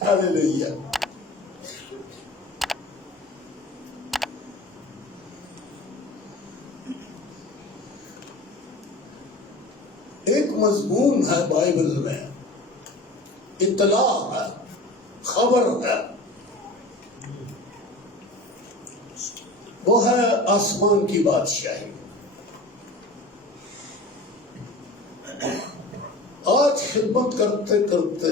ہاللیلویا۔ ایک مضمون ہے بائبل میں، اطلاع ہے، خبر ہے، وہ ہے آسمان کی بادشاہی۔ آج خدمت کرتے کرتے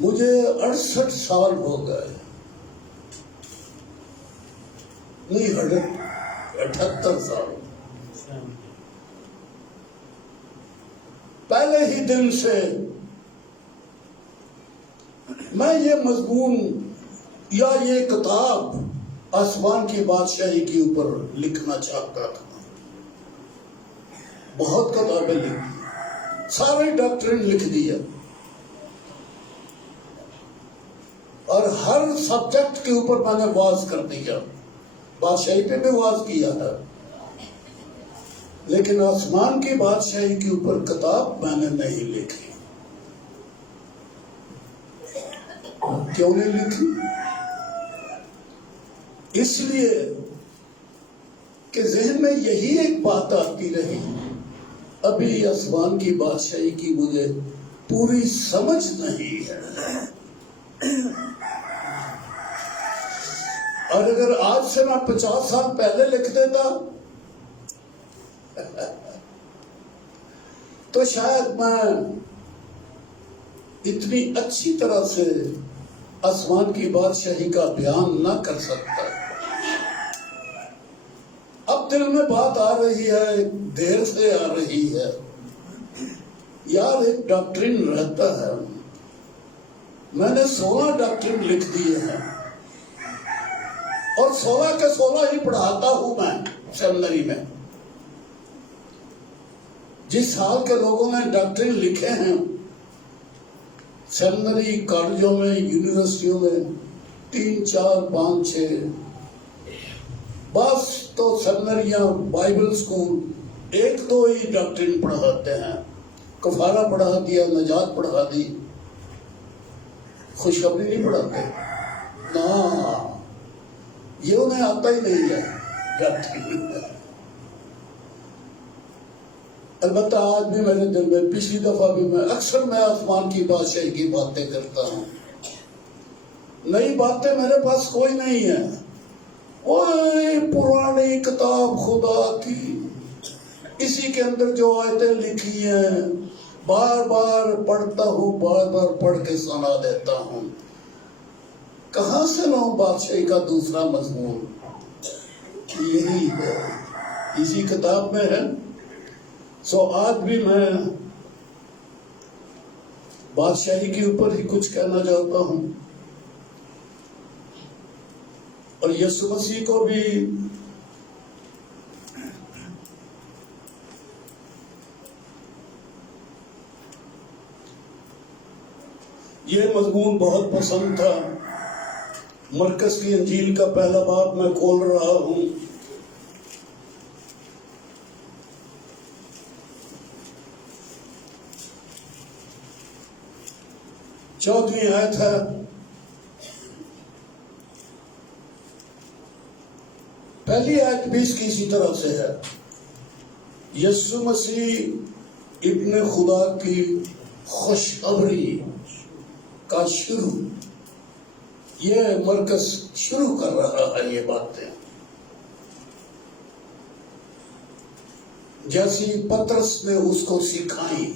مجھے 68 سال ہو گئے، نہیں 78 سال۔ پہلے ہی دن سے میں یہ مضمون یا یہ کتاب آسمان کی بادشاہی کے اوپر لکھنا چاہتا تھا۔ بہت کتابیں لکھی، سارے ڈاکٹرین لکھ دیا، اور ہر سبجیکٹ کے اوپر میں نے واز کر دیا، بادشاہی پہ بھی واز کیا ہے، لیکن آسمان کی بادشاہی کے اوپر کتاب میں نے نہیں لکھی۔ کیوں نہیں لکھی؟ اس لیے کہ ذہن میں یہی ایک بات آتی رہی، ابھی آسمان کی بادشاہی کی مجھے پوری سمجھ نہیں ہے، اور اگر آج سے میں 50 سال پہلے لکھ دیتا تو شاید میں اتنی اچھی طرح سے آسمان کی بادشاہی کا بیان نہ کر سکتا۔ اب دل میں بات آ رہی ہے، دیر سے آ رہی ہے، یار ایک ڈاکٹرین رہتا ہے، میں نے 16 ڈاکٹرین لکھ دیے ہیں، اور 16 کے 16 ہی پڑھاتا ہوں میں سیمنری میں۔ جس حال کے لوگوں نے ڈاکٹرین لکھے ہیں سیمنری کالجوں میں، یونیورسٹیوں میں، 3 4 5 6، بس تو سیمنریاں، بائبل اسکول 1 2 ہی ڈاکٹرین پڑھاتے ہیں، کفارہ پڑھا دیا، نجات پڑھا دی، خوشخبری نہیں پڑھاتے، نا یہ انہیں آتا ہی نہیں ہے ڈاکٹرین۔ البتہ آج بھی میرے دل میں، پچھلی دفعہ بھی اکثر میں آسمان کی بادشاہی کی باتیں کرتا ہوں، نئی باتیں میرے پاس کوئی نہیں ہے، وہی پرانی کتاب خدا کی، اسی کے اندر جو آیتیں لکھی ہیں بار بار پڑھتا ہوں، بار بار پڑھ کے سنا دیتا ہوں، کہاں سے لاؤں بادشاہی کا دوسرا مضمون؟ یہی ہے، اسی کتاب میں ہے۔ سو آج بھی میں بادشاہی کے اوپر ہی کچھ کہنا چاہتا ہوں، اور یسوع مسیح کو بھی یہ مضمون بہت پسند تھا۔ مرکز کی انجیل کا پہلا باب میں کھول رہا ہوں، چوتھویں آیت ہے، پہلی آیت بھی اس کی اسی طرح سے ہے، یسوع مسیح ابن خدا کی خوشخبری کا شروع، یہ مرکز شروع کر رہا ہے یہ باتیں، جیسی پطرس نے اس کو سکھائی۔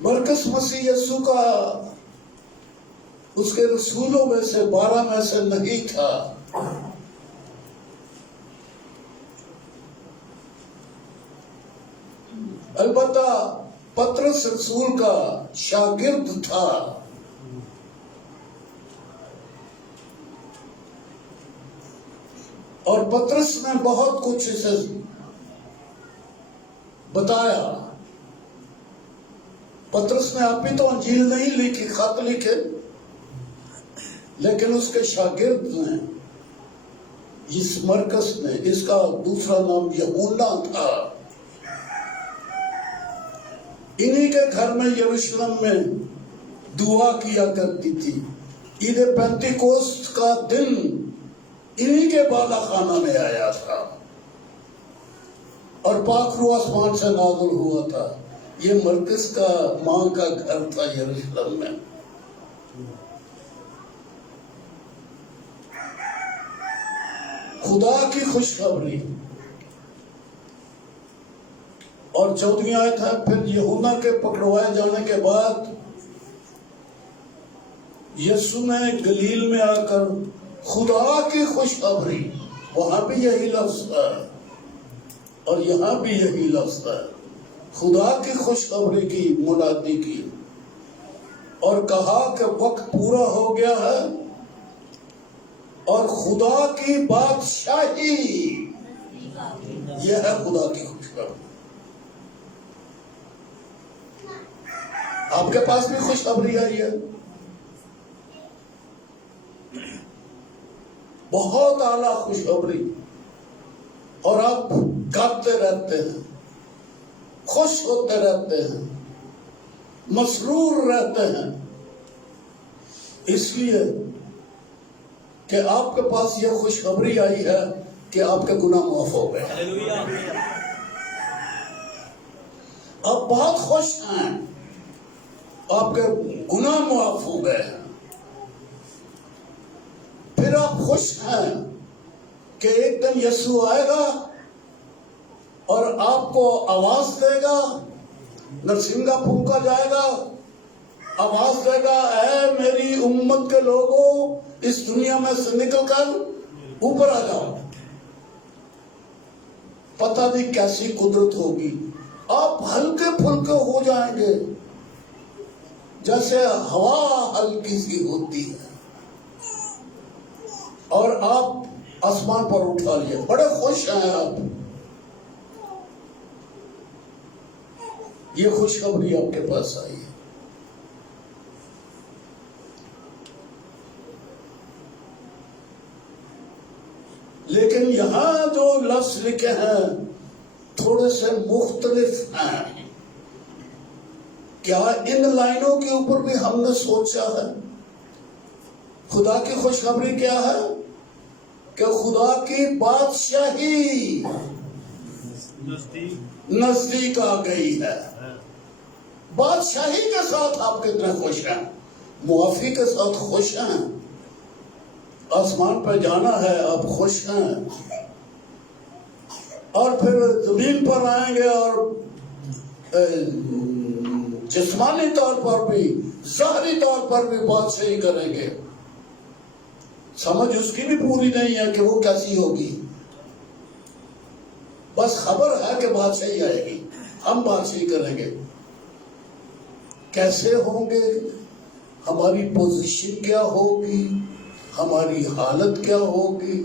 مرکز مسیح یسوع کا اس کے رسولوں میں سے 12 میں سے نہیں تھا، البتہ پطرس رسول کا شاگرد تھا، اور پطرس نے بہت کچھ اسے بتایا۔ پطرس نے آپ ہی تو انجیل نہیں لکھی، خط لکھے، لیکن اس کے شاگرد نے اس مرکز میں، اس کا دوسرا نام یہونا تھا، انہی کے گھر میں یروشلم میں دعا کیا کرتی تھی۔ عید پینتیکوست کا دن انہی کے بالا خانہ میں آیا تھا اور پاک روح آسمان سے نازل ہوا تھا۔ یہ مرکز کا ماں کا گھر تھا یروشلم میں۔ خدا کی خوشخبری۔ اور 14ویں آیت ہے، پھر یہونا کے پکڑوائے جانے کے بعد یسوع نے گلیل میں آ کر خدا کی خوشخبری، وہاں بھی یہی لفظ ہے اور یہاں بھی یہی لفظ ہے، خدا کی خوشخبری کی منادی کی اور کہا کہ وقت پورا ہو گیا ہے اور خدا کی بادشاہی، یہ ہے خدا کی خوشخبری۔ آپ کے پاس بھی خوشخبری آئی ہے، بہت اعلیٰ خوشخبری، اور آپ گاتے رہتے ہیں، خوش ہوتے رہتے ہیں، مسرور رہتے ہیں، اس لیے کہ آپ کے پاس یہ خوشخبری آئی ہے کہ آپ کے گناہ معاف ہو گئے۔ آپ بہت خوش ہیں، آپ کے گناہ معاف ہو گئے ہیں۔ پھر آپ خوش ہیں کہ ایک دن یسوع آئے گا اور آپ کو آواز دے گا، نرسنگا پھونکا جائے گا، آواز دے گا، اے میری امت کے لوگوں، اس دنیا میں سے نکل کر اوپر آ جاؤ۔ پتہ نہیں کیسی قدرت ہوگی، آپ ہلکے پھلکے ہو جائیں گے جیسے ہوا ہلکی سی ہوتی ہے، اور آپ آسمان پر اٹھا لیے، بڑے خوش ہیں آپ۔ یہ خوشخبری آپ کے پاس آئی ہے۔ لیکن یہاں جو لفظ لکھے ہیں تھوڑے سے مختلف ہیں۔ کیا ان لائنوں کے اوپر بھی ہم نے سوچا ہے؟ خدا کی خوشخبری کیا ہے؟ کہ خدا کی بادشاہی نزدیک آ گئی ہے۔ بادشاہی کے ساتھ آپ کتنے خوش ہیں؟ معافی کے ساتھ خوش ہیں؟ آسمان پہ جانا ہے، آپ خوش ہیں؟ اور پھر زمین پر آئیں گے اور جسمانی طور پر بھی، ظاہری طور پر بھی بادشاہی کریں گے۔ سمجھ اس کی بھی پوری نہیں ہے کہ وہ کیسی ہوگی، بس خبر ہے کہ بادشاہی آئے گی، ہم بادشاہی کریں گے۔ کیسے ہوں گے؟ ہماری پوزیشن کیا ہوگی؟ ہماری حالت کیا ہوگی؟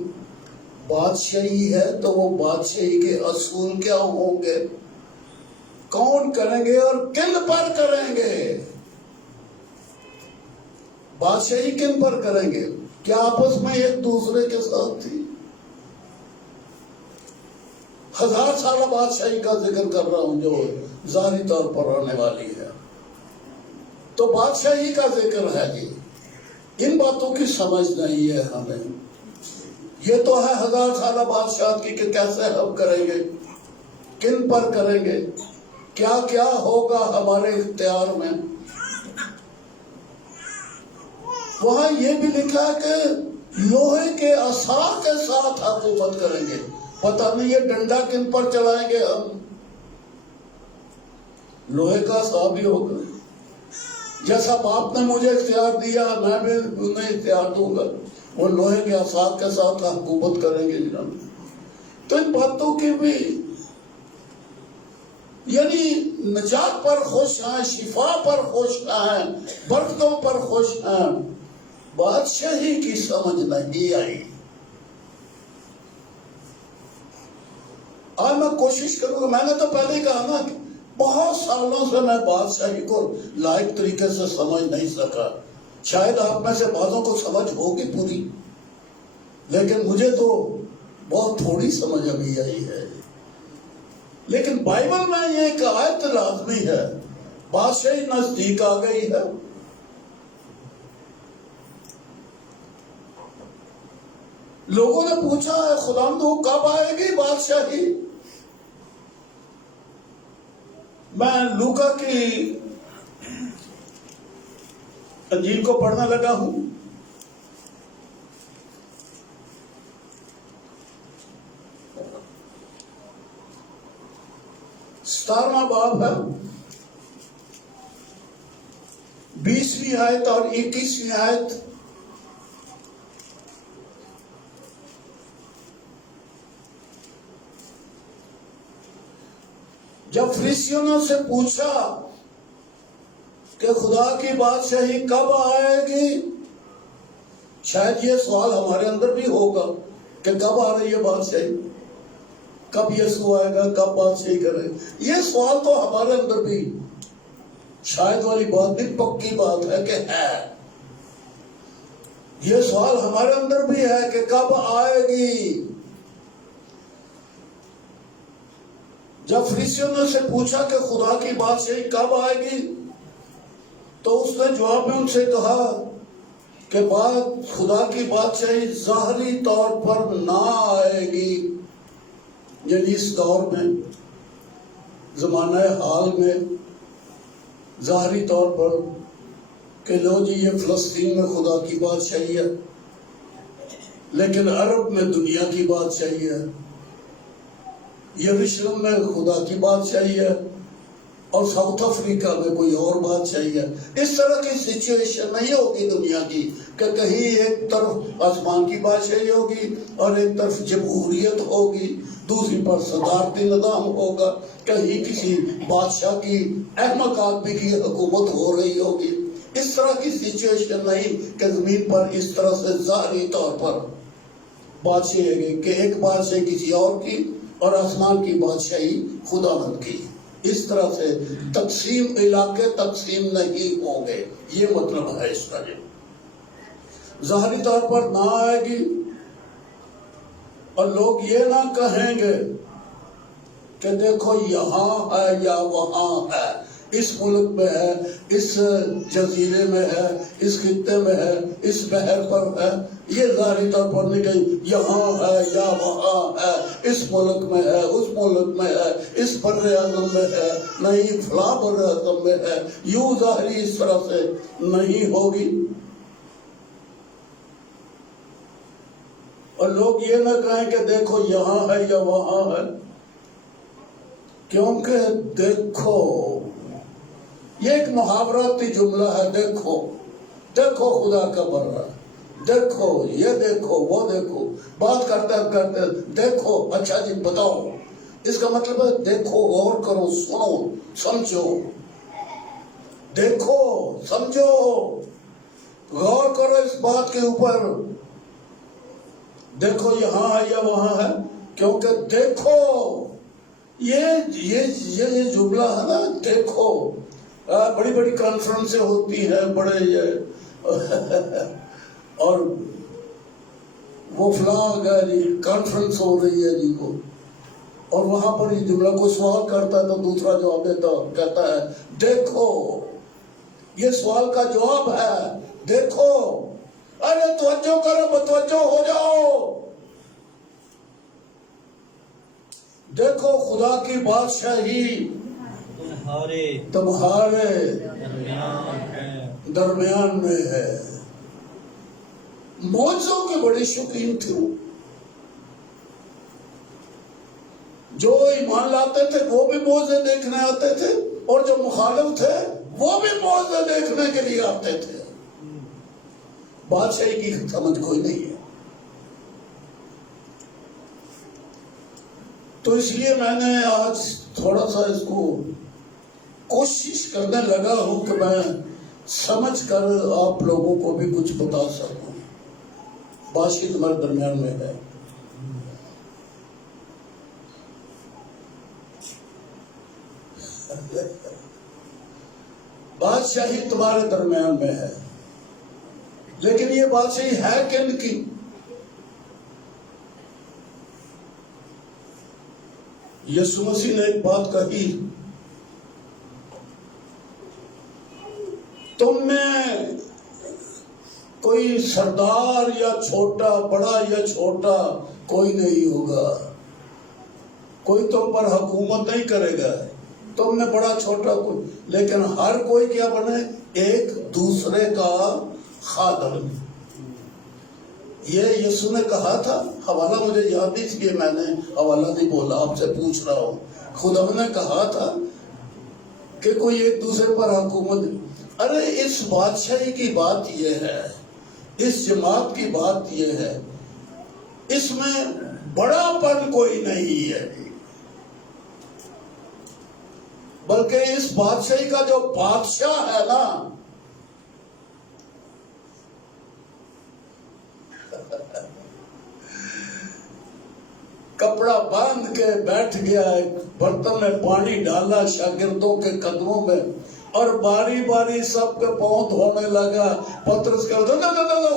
بادشاہی ہے تو وہ بادشاہی کے اصول کیا ہوں گے؟ کون کریں گے اور کن پر کریں گے؟ بادشاہی کن پر کریں گے؟ کیا آپس میں ایک دوسرے کے ساتھ تھی؟ 1000 سالہ بادشاہی کا ذکر کر رہا ہوں جو ظاہری طور پر آنے والی ہے، تو بادشاہی کا ذکر ہے جی۔ ان باتوں کی سمجھ نہیں ہے ہمیں۔ یہ تو ہے 1000 سالہ بادشاہت کی کہ کیسے ہم کریں گے، کن پر کریں گے، کیا کیا ہوگا ہمارے اختیار میں۔ وہاں یہ بھی لکھا ہے کہ لوہے کے عصا کے ساتھ حکومت کریں گے۔ پتہ نہیں یہ ڈنڈا کن پر چلائیں گے ہم۔ لوہے کا عصا بھی ہوگا، جیسا باپ نے مجھے اختیار دیا میں بھی انہیں اختیار دوں گا، وہ لوہے کے عصا کے ساتھ حکومت کریں گے جناب۔ تو ان باتوں کی بھی یعنی نجات پر خوش ہیں، شفا پر خوش ہیں، برکتوں پر خوش ہیں، بادشاہی کی سمجھ نہیں آئی۔ آج میں کوشش کروں گا، میں نے تو پہلے ہی کہا نا کہ بہت سالوں سے میں بادشاہی کو لائق طریقے سے سمجھ نہیں سکا۔ شاید آپ میں سے بعضوں کو سمجھ ہوگی پوری، لیکن مجھے تو بہت تھوڑی سمجھ ابھی آئی ہے، لیکن بائبل میں یہ ایک آیت لازمی ہے، بادشاہی نزدیک آ گئی ہے۔ لوگوں نے پوچھا ہے خداوند کب آئے گی بادشاہی؟ میں لوکا کی انجیل کو پڑھنے لگا ہوں، ستارہواں باب ہے، 20ویں آیت اور 21ویں آیت۔ جب فریسیوں سے پوچھا کہ خدا کی بادشاہی کب آئے گی، شاید یہ سوال ہمارے اندر بھی ہوگا کہ کب آ رہی ہے بادشاہی، کب یسوع آئے گا، کب بادشاہی کرے گا۔ یہ سوال تو ہمارے اندر بھی شاید والی بات بھی پکی بات ہے کہ ہے، یہ سوال ہمارے اندر بھی ہے کہ کب آئے گی۔ جب فریسیوں نے سے پوچھا کہ خدا کی بادشاہی کب آئے گی، تو اس نے جواب میں ان سے کہا کہ خدا کی بادشاہی ظاہری طور پر نہ آئے گی، یعنی اس دور میں، زمانہ حال میں ظاہری طور پر کہ لو جی یہ فلسطین میں خدا کی بادشاہی ہے، لیکن عرب میں دنیا کی بادشاہی ہے، یروشلم میں خدا کی بادشاہی ہے، اور ساؤتھ افریقہ میں کوئی اور بادشاہی ہے۔ اس طرح کی سچویشن نہیں ہوگی دنیا کی کہ کہیں ایک طرف آسمان کی بادشاہی ہوگی اور ایک طرف جمہوریت ہوگی، دوسری پر صدارتی نظام ہوگا، کہیں کسی بادشاہ کی احمق آدمی کی حکومت ہو رہی ہوگی۔ اس طرح کی سچویشن نہیں کہ زمین پر اس طرح سے ظاہری طور پر بادشاہی ہے کہ ایک بادشاہی کسی اور کی اور آسمان کی بادشاہی خداوند کی۔ اس طرح سے تقسیم علاقے تقسیم نہیں ہوں گے، یہ مطلب ہے اس کا۔ ظاہری طور پر نہ آئے گی، اور لوگ یہ نہ کہیں گے کہ دیکھو یہاں ہے یا وہاں ہے، اس ملک میں ہے، اس جزیرے میں ہے، اس خطے میں ہے، اس بحر پر ہے۔ یہ ظاہری طور پر نہیں کہ یہاں ہے یا وہاں ہے، اس ملک میں ہے، اس ملک میں ہے، اس بر اعظم میں ہے، نہیں فلاں بر اعظم میں ہے، یوں ظاہری اس طرح سے نہیں ہوگی۔ اور لوگ یہ نہ کہیں کہ دیکھو یہاں ہے یا وہاں ہے، کیونکہ دیکھو یہ ایک محاورتی جملہ ہے، دیکھو دیکھو خدا کا بر ہے، دیکھو یہ دیکھو وہ دیکھو، بات کرتے دیکھو، اچھا جی بتاؤ، اس کا مطلب ہے دیکھو، غور کرو، سنو، سمجھو، دیکھو سمجھو، غور کرو اس بات کے اوپر، دیکھو یہاں ہے یا وہاں ہے، کیونکہ دیکھو یہ جملہ ہے نا، دیکھو، بڑی بڑی کانفرنسیں ہوتی ہیں، بڑے اور وہ فلاں جی کانفرنس ہو رہی ہے جی کو، اور وہاں پر یہ جملہ کو سوال کرتا ہے تو دوسرا جواب دیتا کہتا ہے دیکھو، یہ سوال کا جواب ہے، دیکھو، ارے توجہ کرو، متوجہ ہو جاؤ، دیکھو خدا کی بادشاہی تمہارے درمیان میں ہے۔ معجزوں کے بڑے شوقین تھے، جو ایمان لاتے تھے وہ بھی معجزے دیکھنے آتے تھے، اور جو مخالف تھے وہ بھی معجزے دیکھنے کے لیے آتے تھے۔ بادشاہی کی سمجھ کوئی نہیں ہے۔ تو اس لیے میں نے آج تھوڑا سا اس کو کوشش کرنے لگا ہوں کہ میں سمجھ کر آپ لوگوں کو بھی کچھ بتا سکوں۔ بادشاہی تمہارے درمیان میں ہے، بادشاہی تمہارے درمیان میں ہے، لیکن یہ بادشاہی ہے کن کی؟ یسوع مسیح نے ایک بات کہی، تم میں کوئی سردار یا چھوٹا، بڑا یا چھوٹا کوئی نہیں ہوگا، کوئی تم پر حکومت نہیں کرے گا، تم میں بڑا چھوٹا کوئی، لیکن ہر کوئی کیا بنے؟ ایک دوسرے کا خادم۔ یہ یسوع نے کہا تھا، حوالہ مجھے یاد نہیں، اس لیے میں نے حوالہ نہیں بولا، آپ سے پوچھ رہا ہوں۔ خدا نے کہا تھا کہ کوئی ایک دوسرے پر حکومت، ارے اس بادشاہی کی بات یہ ہے، اس جماعت کی بات یہ ہے، اس میں بڑا پن کوئی نہیں ہے، بلکہ اس بادشاہی کا جو بادشاہ ہے نا، کپڑا باندھ کے بیٹھ گیا، ایک برتن میں پانی ڈالا شاگردوں کے قدموں میں، اور باری باری سب کے پاؤں دھونے لگا۔ پترس کہتا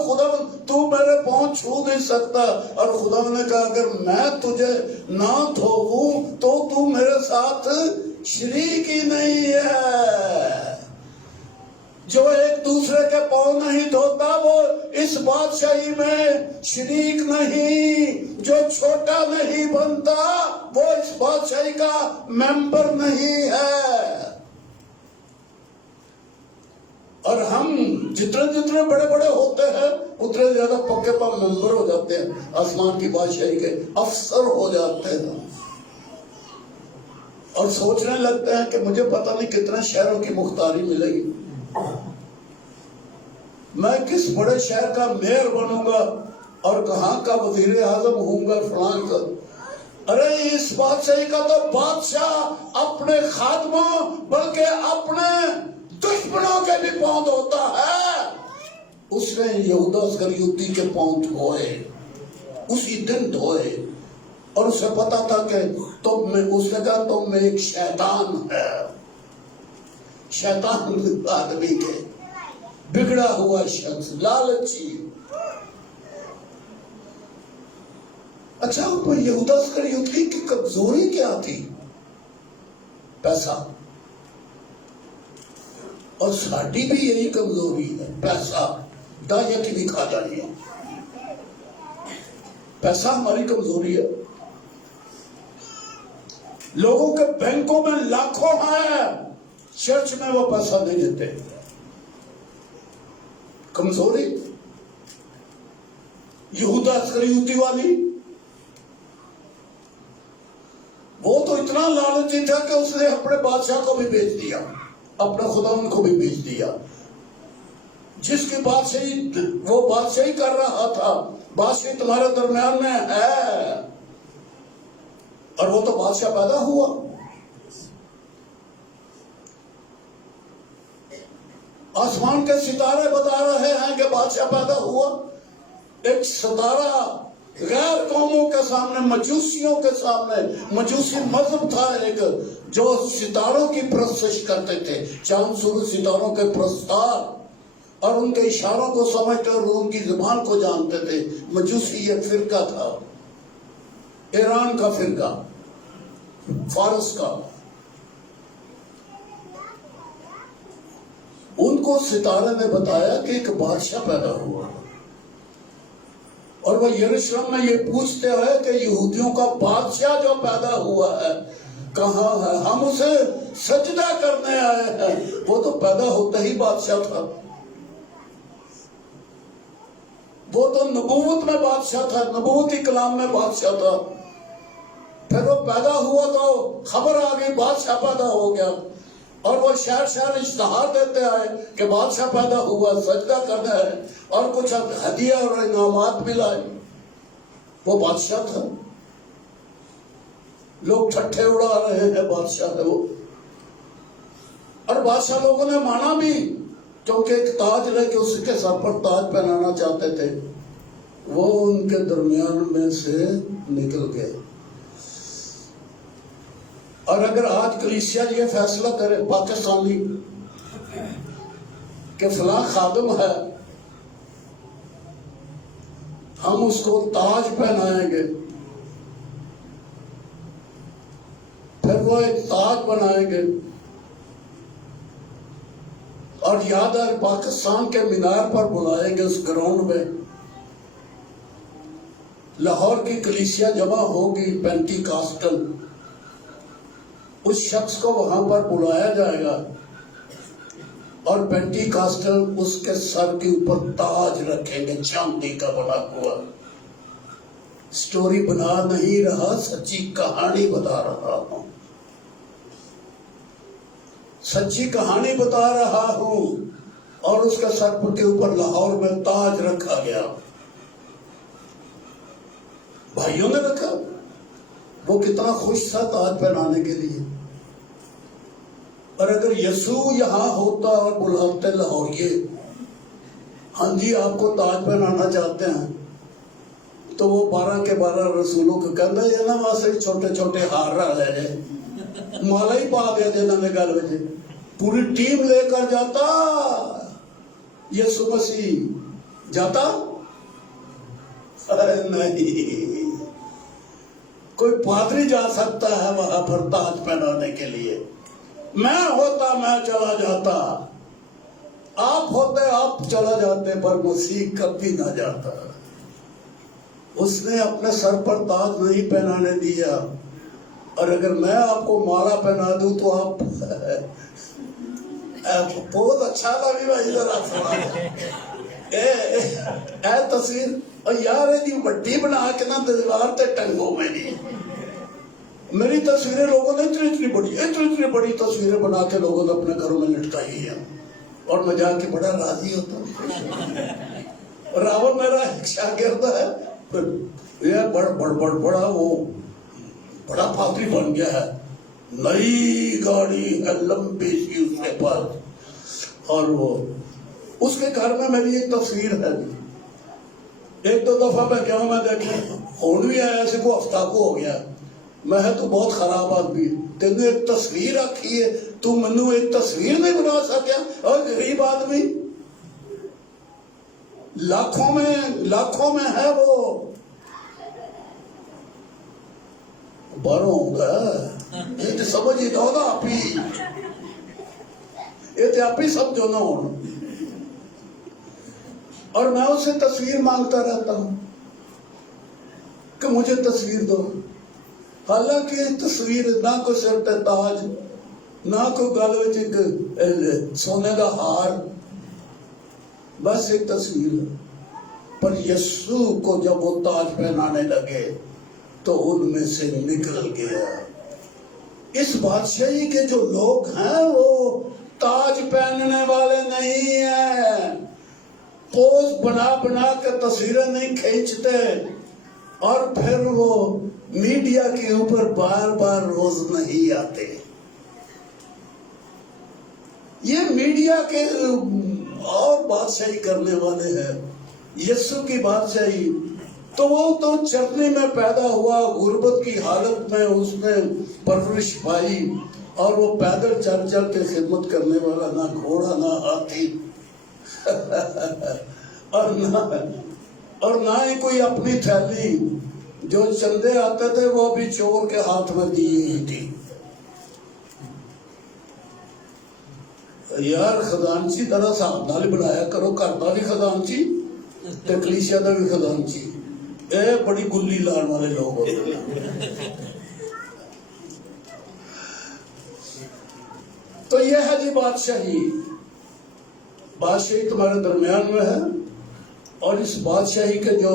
خدا تو میرے پاؤں چھو نہیں سکتا، اور خدا نے کہا اگر میں تجھے نہ دھوؤں تو میرے ساتھ شریک ہی نہیں ہے۔ جو ایک دوسرے کے پاؤں نہیں دھوتا وہ اس بادشاہی میں شریک نہیں، جو چھوٹا نہیں بنتا وہ اس بادشاہی کا ممبر نہیں ہے۔ اور ہم جتنے بڑے بڑے ہوتے ہیں اتنے زیادہ پکے پا ممبر ہو جاتے ہیں، آسمان کی بادشاہی کے افسر ہو جاتے ہیں، اور سوچنے لگتے ہیں کہ مجھے پتہ نہیں کتنے شہروں کی مختاری ملے گی، میں کس بڑے شہر کا میئر بنوں گا اور کہاں کا وزیر اعظم ہوں گا، فلاں کا۔ ارے اس بادشاہی کا تو بادشاہ اپنے خادموں بلکہ اپنے دشمنوں کے بھی پاؤں دھوتا ہے۔ اس نے یہودا اسکریوتی کے پاؤں دھوئے، اسی دن دھوئے، اور اسے پتا تھا کہ اس نے کہا تم میں ایک شیطان ہے، شیطان آدمی کے بگڑا ہوا شخص، لالچی۔ اچھا یہودا اسکریوتی کی کمزوری کیا تھی؟ پیسہ۔ اور ساڈی بھی یہی کمزوری ہے، پیسہ۔ دائیں کی بھی کھا جانی ہے، پیسہ ہماری کمزوری ہے۔ لوگوں کے بینکوں میں لاکھوں ہیں، چرچ میں وہ پیسہ نہیں دیتے، کمزوری۔ یہودا اسکریوتی والی، وہ تو اتنا لالچی تھا کہ اس نے اپنے بادشاہ کو بھی بیچ دیا، اپنے خدا ان کو بھی بیچ دیا، جس کی بادشاہی وہ بادشاہی کر رہا تھا، بادشاہی تمہارے درمیان میں ہے، اور وہ تو بادشاہ پیدا ہوا۔ آسمان کے ستارے بتا رہے ہیں کہ بادشاہ پیدا ہوا۔ ایک ستارہ غیر قوموں کے سامنے، مجوسیوں کے سامنے، مجوسی مذہب تھا ایک جو ستاروں کی پرستش کرتے تھے، چاند سورج ستاروں کے پرستار، اور ان کے اشاروں کو سمجھتے اور ان کی زبان کو جانتے تھے۔ مجوسی ایک فرقہ تھا، ایران کا فرقہ، فارس کا۔ ان کو ستارے نے بتایا کہ ایک بادشاہ پیدا ہوا، اور وہ یروشلم میں یہ پوچھتے ہوئے کہ یہودیوں کا بادشاہ جو پیدا ہوا ہے کہاں ہے، ہم اسے سجدہ کرنے آئے ہیں۔ وہ تو پیدا ہوتا ہی بادشاہ تھا، وہ تو نبوت میں بادشاہ تھا، نبوتی کلام میں بادشاہ تھا۔ پھر وہ پیدا ہوا تو خبر آ گئی بادشاہ پیدا ہو گیا، اور وہ شہر شہر اشتہار دیتے آئے کہ بادشاہ پیدا ہوا، سجدہ کرنا ہے، اور کچھ ہدیہ اور انعامات ملائے۔ وہ بادشاہ تھا، لوگ ٹھٹھے اڑا رہے ہیں، بادشاہ ہے وہ، اور بادشاہ لوگوں نے مانا بھی، کیونکہ ایک تاج لے کے اس کے سر پر تاج پہنانا چاہتے تھے۔ وہ ان کے درمیان میں سے نکل گئے۔ اور اگر آج کلیسیا یہ فیصلہ کرے پاکستانی کہ فلاں خادم ہے، ہم اس کو تاج پہنائیں گے، وہ ایک تاج بنائیں گے، اور یاد ہے پاکستان کے مینار پر بلائیں گے، اس گراؤنڈ میں لاہور کی کلیسیا جمع ہوگی، پینٹی کاسٹل، اس شخص کو وہاں پر بلایا جائے گا، اور پینٹی کاسٹل اس کے سر کے اوپر تاج رکھیں گے چاندی کا بنا ہوا۔ سٹوری بنا نہیں رہا، سچی کہانی بتا رہا ہوں، سچی کہانی بتا رہا ہوں۔ اور اس کے سر کے اوپر لاہور میں تاج رکھا گیا، بھائیوں نے رکھا۔ وہ کتنا خوش تھا تاج پہنانے کے لیے۔ اور اگر یسوع یہاں ہوتا اور بلاتے لاہوریے، ہاں جی آپ کو تاج پہنانا چاہتے ہیں، تو وہ 12 کے 12 رسولوں کو کہنا یہ نا واسے چھوٹے چھوٹے ہار رہا ہے، مالا ہی پا دیا جنہوں نے گل بجے، پوری ٹیم لے کر جاتا یسوع مسیح جاتا؟ ارے نہیں، کوئی پادری جا سکتا ہے وہاں پر تاج پہنانے کے لیے؟ میں ہوتا میں چلا جاتا، آپ ہوتے آپ چلا جاتے، پر مسیح کبھی نہ جاتا۔ اس نے اپنے سر پر تاج نہیں پہنانے دیا، اور اگر میں آپ کو مالا پہنا دوں تو آپ بہت اچھا لگے بھائی، ذرا سوال اے تصویر اور یار یہ بڑی بنا کے نا دیوار تے ٹنگو میں نہیں۔ میری تصویریں لوگوں نے اتنی بڑی تصویریں بنا کے لوگوں نے اپنے گھروں میں لٹکائی ہیں، اور میں جا کے بڑا راضی ہوتا ہوں۔ راول میرا ایک شاگرد ہے، یہ بڑا وہ بڑا پادری بن گیا ہے، نئی گاڑی ہے لمبی سی اس کے پاس، اور وہ اس کے گھر میں میری ایک تصویر ہے۔ ایک دو دفعہ میں گیا، میں دیکھا ہون بھی آیا، ایسے کو ہفتہ کو ہو گیا، میں تو بہت خراب آدمی، تین ایک تصویر رکھی ہے، تو منو ایک تصویر نہیں بنا سکیا؟ اور غریب آدمی لاکھوں میں ہے، وہ باروں ہوگا، یہ تو سمجھ ہی دو نا آپ ہی، یہ تو آپ ہی سمجھو نا ہوں۔ اور میں اس سے تصویر مانگتا رہتا ہوں کہ مجھے تصویر دو، حالانکہ تصویر نہ کوئی سر تے تاج، نہ کوئی گل وچ سونے کا ہار، بس ایک تصویر ہے۔ پر یسوع کو جب وہ تاج پہنانے لگے تو ان میں سے نکل گیا۔ اس بادشاہی کے جو لوگ ہیں وہ تاج پہننے والے نہیں ہیں، پوز بنا بنا کے تصویریں نہیں کھینچتے، اور پھر وہ میڈیا کے اوپر بار بار روز نہیں آتے۔ یہ میڈیا کے اور بادشاہی کرنے والے ہیں۔ یسوع کی بادشاہی تو وہ تو چرنی میں پیدا ہوا، غربت کی حالت میں اس نے پرورش پائی، اور وہ پیدل چل چل کے خدمت کرنے والا، نہ گھوڑا نہ ہاتھی اور نہ ہی کوئی اپنی تھیلی، جو چندے آتے تھے وہ بھی چور کے ہاتھ میں دی ہوئی تھی۔ یار خزانچی طرح صاحب نال بنایا کرو، گھر کا بھی خزانچی تے کلیسیا کا بھی خزانچی، اے بڑی گلی لان والے لوگ ہوتے ہیں۔ تو یہ ہے جی بادشاہی تمہارے درمیان میں ہے، اور اس بادشاہی کے جو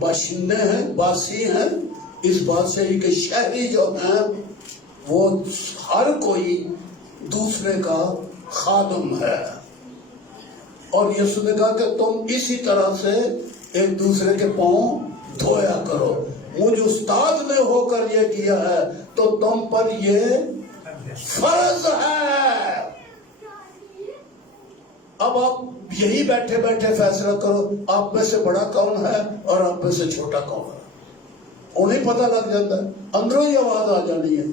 باشندے ہیں، باسی ہیں، اس بادشاہی کے شہری جو ہیں، وہ ہر کوئی دوسرے کا خادم ہے۔ اور یسوع نے کہا کہ تم اسی طرح سے ایک دوسرے کے پاؤں دھویا کرو، مجھ استاد نے ہو کر یہ کیا ہے تو تم پر یہ فرض ہے۔ اب آپ یہی بیٹھے بیٹھے فیصلہ کرو، آپ میں سے بڑا کون ہے اور آپ میں سے چھوٹا کون ہے، انہیں پتہ لگ جاتا ہے۔ اندروں ہی آواز آ جانی ہے،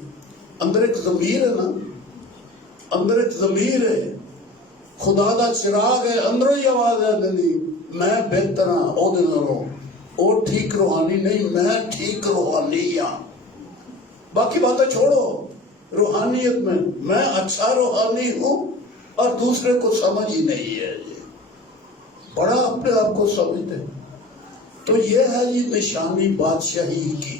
اندر ایک ضمیر ہے نا، اندر ایک ضمیر ہے، خدا دا چراغ ہے، اندروں ہی آواز ہے دلی میں بہتر ہاں او دے نالوں، او ٹھیک روحانی نہیں، میں ٹھیک روحانی ہاں۔ باقی باتیں چھوڑو، روحانیت میں اچھا روحانی ہوں اور دوسرے کو سمجھ ہی نہیں ہے، یہ بڑا اپنے آپ کو سمجھتے۔ تو یہ ہے یہ نشانی بادشاہی کی،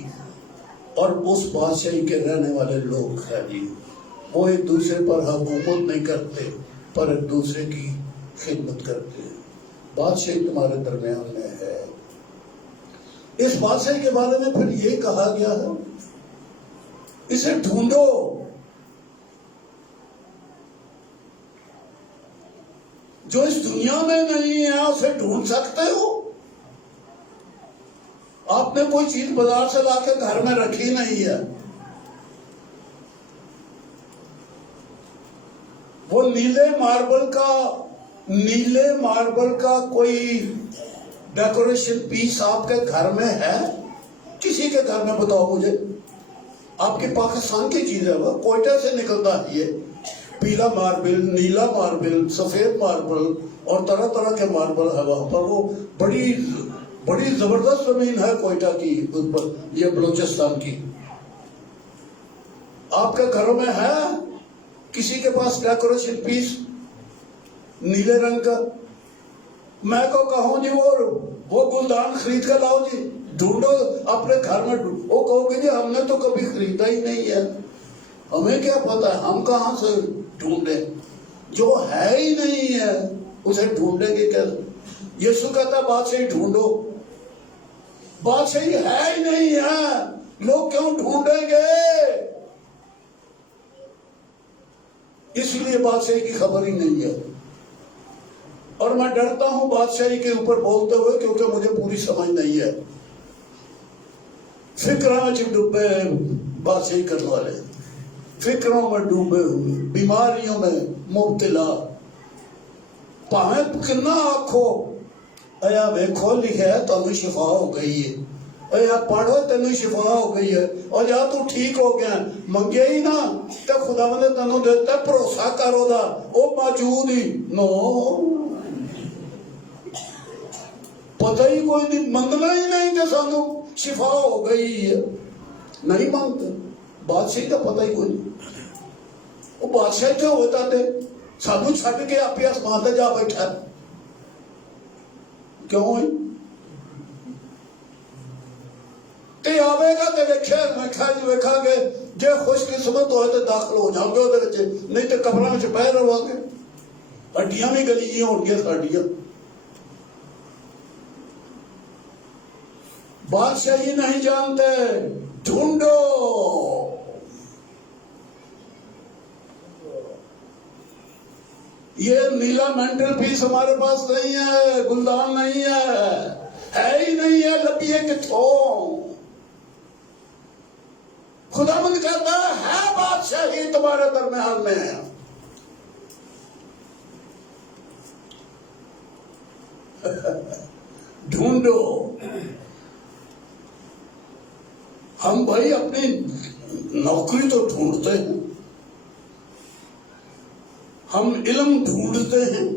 اور اس بادشاہی کے رہنے والے لوگ ہیں جی، وہ ایک دوسرے پر حکومت نہیں کرتے پر ایک دوسرے کی خدمت کرتے ہیں۔ بادشاہی تمہارے درمیان میں ہے۔ اس بادشاہی کے بارے میں پھر یہ کہا گیا ہے، اسے ڈھونڈو۔ جو اس دنیا میں نہیں ہے اسے ڈھونڈ سکتے ہو؟ آپ نے کوئی چیز بازار سے لا کے گھر میں رکھی نہیں ہے، وہ نیلے ماربل کا کوئی ڈیکوریشن پیس آپ کے گھر میں ہے؟ کسی کے گھر میں بتاؤ مجھے۔ آپ کے پاکستان کی چیز ہے، وہ کوئٹہ سے نکلتا ہے، یہ پیلا ماربل، نیلا ماربل، سفید ماربل اور طرح طرح کے ماربل ہے وہاں پر۔ وہ بڑی زبردست زمین ہے کوئٹہ کی، یہ بلوچستان کی۔ آپ کے گھروں میں ہے کسی کے پاس ڈیکوریشن پیس نیلے رنگ کا؟ میں کو کہوں جی وہ گلدان خرید کر لاؤ جی، ڈھونڈو اپنے گھر میں، وہ کہو گے جی ہم نے تو کبھی خریدا ہی نہیں ہے، ہمیں کیا پتا ہے، ہم کہاں سے ڈھونڈیں؟ جو ہے ہی نہیں ہے اسے ڈھونڈیں گے کیسے؟ یسوع کہتا بادشاہی ڈھونڈو، بادشاہی ہے ہی نہیں ہے، لوگ کیوں ڈھونڈیں گے؟ اس لیے بادشاہی کی خبر ہی نہیں ہے۔ اور میں ڈرتا ہوں بادشاہی کے اوپر بولتے ہوئے، کیونکہ مجھے پوری سمجھ نہیں ہے۔ فکراں چ ڈوبے بادشاہی کرنے والے، فکروں میں ڈوبے ہوئے، بیماریوں میں مبتلا، پاویں کنا آکھو ایا ویکھو لکھا ہے تمہیں شفا ہو گئی ہے، ایا پڑھو تینوں شفا ہو گئی ہے، اور جا تو ٹھیک ہو گیا، منگے ہی نہ تے خدا نے تینوں دیتا، بھروسہ کرو دا وہ موجود ہی نو، پتہ ہی کوئی نہیں، منگنا ہی نہیں کہ سانو شفا ہو گئی ہے، نہیں مانگتے۔ بادشاہی کا پتہ ہی کوئی نہیں، وہ بادشاہ کیوں ہوتا تھے؟ سانو چھڈ کے آپ آسمان تے جا بیٹھا، کیوں ہوئی؟ تے آوے گا تے ویکھا گے جے خوش قسمت ہوئے تے داخل ہو جاؤ گے اودے وچ، نہیں تے قبراں وچ پے رہو گے، ہڈیاں بھی گلی ہون گیاں ساڈیاں۔ بادشاہی نہیں جانتے، ڈھونڈو۔ یہ نیلا مینٹل پیس ہمارے پاس نہیں ہے، گلدان نہیں ہے ہی نہیں ہے، لبیے کتھوں؟ خدا مند کہتا ہے بادشاہی تمہارے درمیان میں ہے۔ ڈھونڈو۔ ہم بھائی اپنی نوکری تو ڈھونڈتے ہیں، ہم علم ڈھونڈتے ہیں،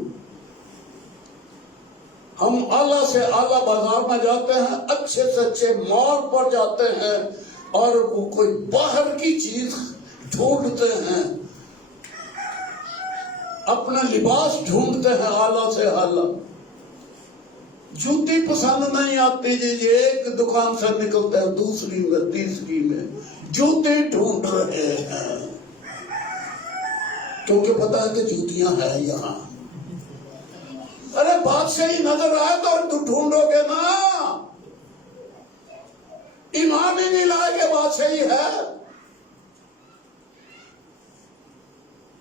ہم اعلیٰ سے اعلیٰ بازار میں جاتے ہیں، اچھے سے اچھے مال پر جاتے ہیں اور وہ کوئی باہر کی چیز ڈھونڈتے ہیں، اپنا لباس ڈھونڈتے ہیں اعلیٰ سے اعلیٰ۔ جوتی پسند نہیں آتی جی، ایک دکان سے نکلتے ہیں دوسری میں تیسری میں جوتی ڈھونڈ رہے ہیں، کیونکہ پتا ہے کہ جوتیاں ہیں یہاں۔ ارے بادشاہی نظر آئے تو ڈھونڈو گے نا، ایمان ہی نہیں لائے کہ بادشاہی ہے۔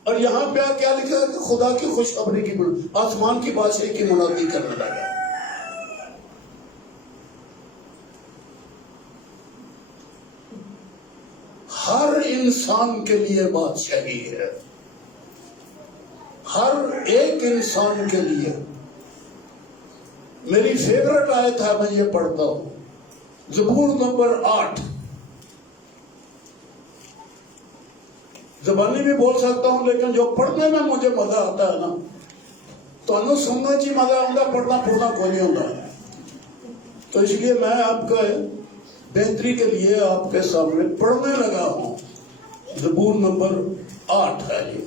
اور یہاں پہ کیا لکھا ہے کہ خدا کی خوشخبری کی آسمان کی بادشاہی کی منادی کرنے لگا۔ ہر انسان کے لیے بادشاہی ہے، ہر ایک انسان کے لیے۔ میری فیورٹ آیت ہے، میں یہ پڑھتا ہوں، زبور نمبر 8۔ زبانی بھی بول سکتا ہوں لیکن جو پڑھنے میں مجھے مزہ آتا ہے نا، تو انہوں سننا چاہیے مزہ آتا، پڑھنا پڑھنا کوئی نہیں ہوتا۔ تو اس لیے میں آپ کا بہتری کے لیے آپ کے سامنے پڑھنے لگا ہوں۔ زبور نمبر 8 ہے یہ.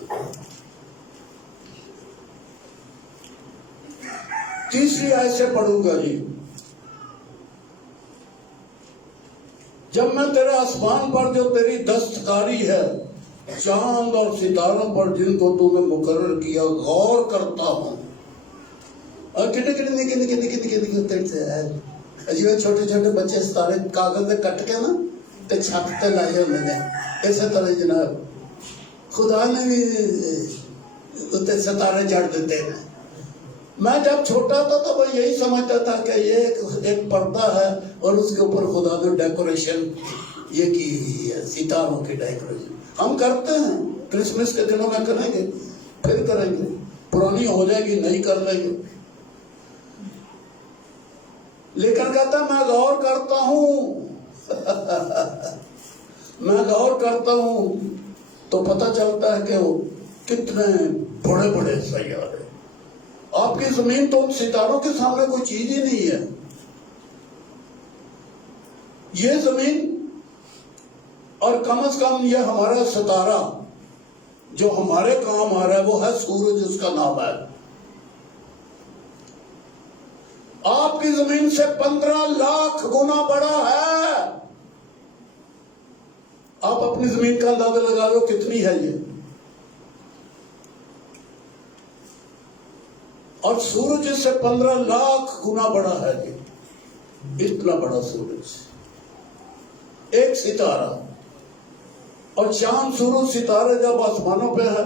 تیسری آیت سے پڑھوں گا جی. جب میں تیرے آسمان پر جو تیری دستکاری ہے، چاند اور ستاروں پر جن کو تو نے مقرر کیا غور کرتا ہوں. اور چھوٹے چھوٹے بچے ستارے کاغذ میں کٹ کے نا تے چھت تے لائے ہوئے نے. اسی طرح جناب خدا نے بھی اتنے ستارے جڑ دیتے ہیں. میں جب چھوٹا تھا تو میں یہی سمجھتا تھا کہ یہ ایک پردہ ہے اور اس کے اوپر خدا نے ڈیکوریشن یہ کی ہوئی ہے، ستاروں کی ڈیکوریشن. ہم کرتے ہیں، کرسمس کے دنوں میں کریں گے، پھر کریں گے، پرانی ہو جائے گی نہیں کر لیں گے. لیکن کہتا میں غور کرتا ہوں میں غور کرتا ہوں تو پتہ چلتا ہے کہ وہ کتنے بڑے بڑے سیارے. آپ کی زمین تو ان ستاروں کے سامنے کوئی چیز ہی نہیں ہے. یہ زمین اور کم از کم یہ ہمارا ستارہ جو ہمارے کام آ رہا ہے وہ ہے سورج، اس کا نام ہے. آپ کی زمین سے 15 لاکھ گنا بڑا ہے. آپ اپنی زمین کا اندازہ لگا لو کتنی ہے یہ. اور سورج اس سے 15 لاکھ گنا بڑا ہے یہ. اتنا بڑا سورج، ایک ستارہ. اور چاند سورج ستارے جب آسمانوں پہ ہے